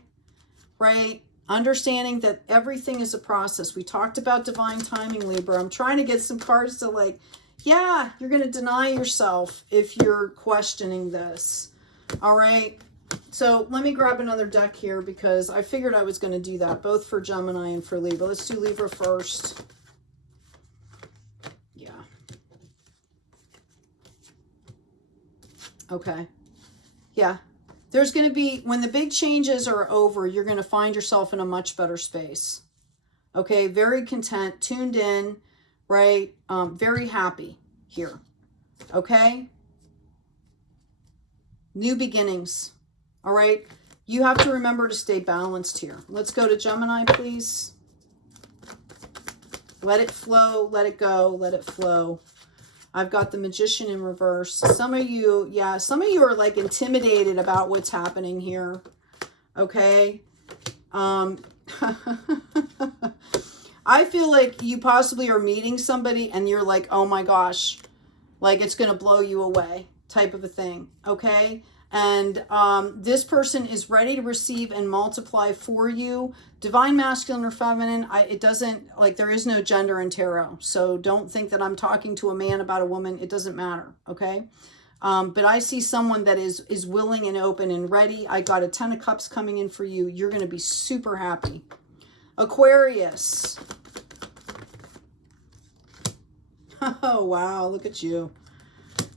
right? Understanding that everything is a process. We talked about divine timing, Libra. I'm trying to get some cards to, like, yeah, you're going to deny yourself if you're questioning this. All right. So let me grab another deck here because I figured I was going to do that, both for Gemini and for Libra. Let's do Libra first. Yeah. Okay. Yeah. There's going to be, when the big changes are over, you're going to find yourself in a much better space. Okay. Very content, tuned in, right? Very happy here. Okay. New beginnings. All right. You have to remember to stay balanced here. Let's go to Gemini, please. Let it flow. Let it go. Let it flow. I've got the Magician in reverse. Some of you, yeah, some of you are, like, intimidated about what's happening here. Okay. I feel like you possibly are meeting somebody and you're like, oh my gosh, like, it's going to blow you away type of a thing. Okay. And this person is ready to receive and multiply for you. Divine masculine or feminine, it doesn't, like, there is no gender in tarot. So don't think that I'm talking to a man about a woman. It doesn't matter, okay? But I see someone that is willing and open and ready. I got a 10 of Cups coming in for you. You're going to be super happy. Aquarius. Oh, wow, look at you.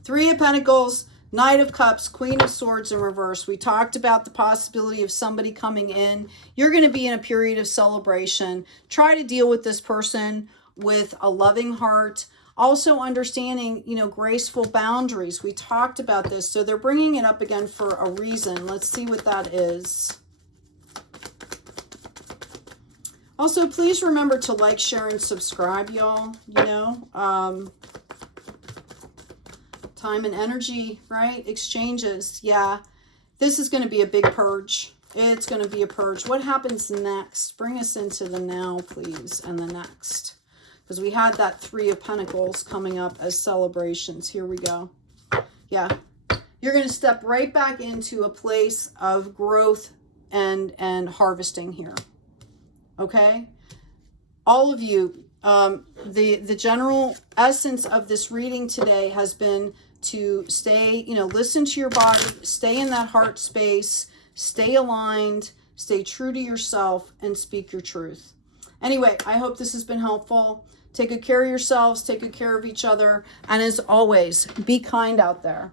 3 of Pentacles. Knight of Cups, Queen of Swords in reverse. We talked about the possibility of somebody coming in. You're going to be in a period of celebration. Try to deal with this person with a loving heart. Also understanding, you know, graceful boundaries. We talked about this. So they're bringing it up again for a reason. Let's see what that is. Also, please remember to like, share, and subscribe, y'all. You know, time and energy, right? Exchanges. Yeah. This is going to be a big purge. It's going to be a purge. What happens next? Bring us into the now, please, and the next. Because we had that 3 of Pentacles coming up as celebrations. Here we go. Yeah. You're going to step right back into a place of growth and harvesting here. Okay? All of you, the general essence of this reading today has been to stay, you know, listen to your body, stay in that heart space, stay aligned, stay true to yourself, and speak your truth. Anyway, I hope this has been helpful. Take good care of yourselves, take good care of each other, and as always, be kind out there.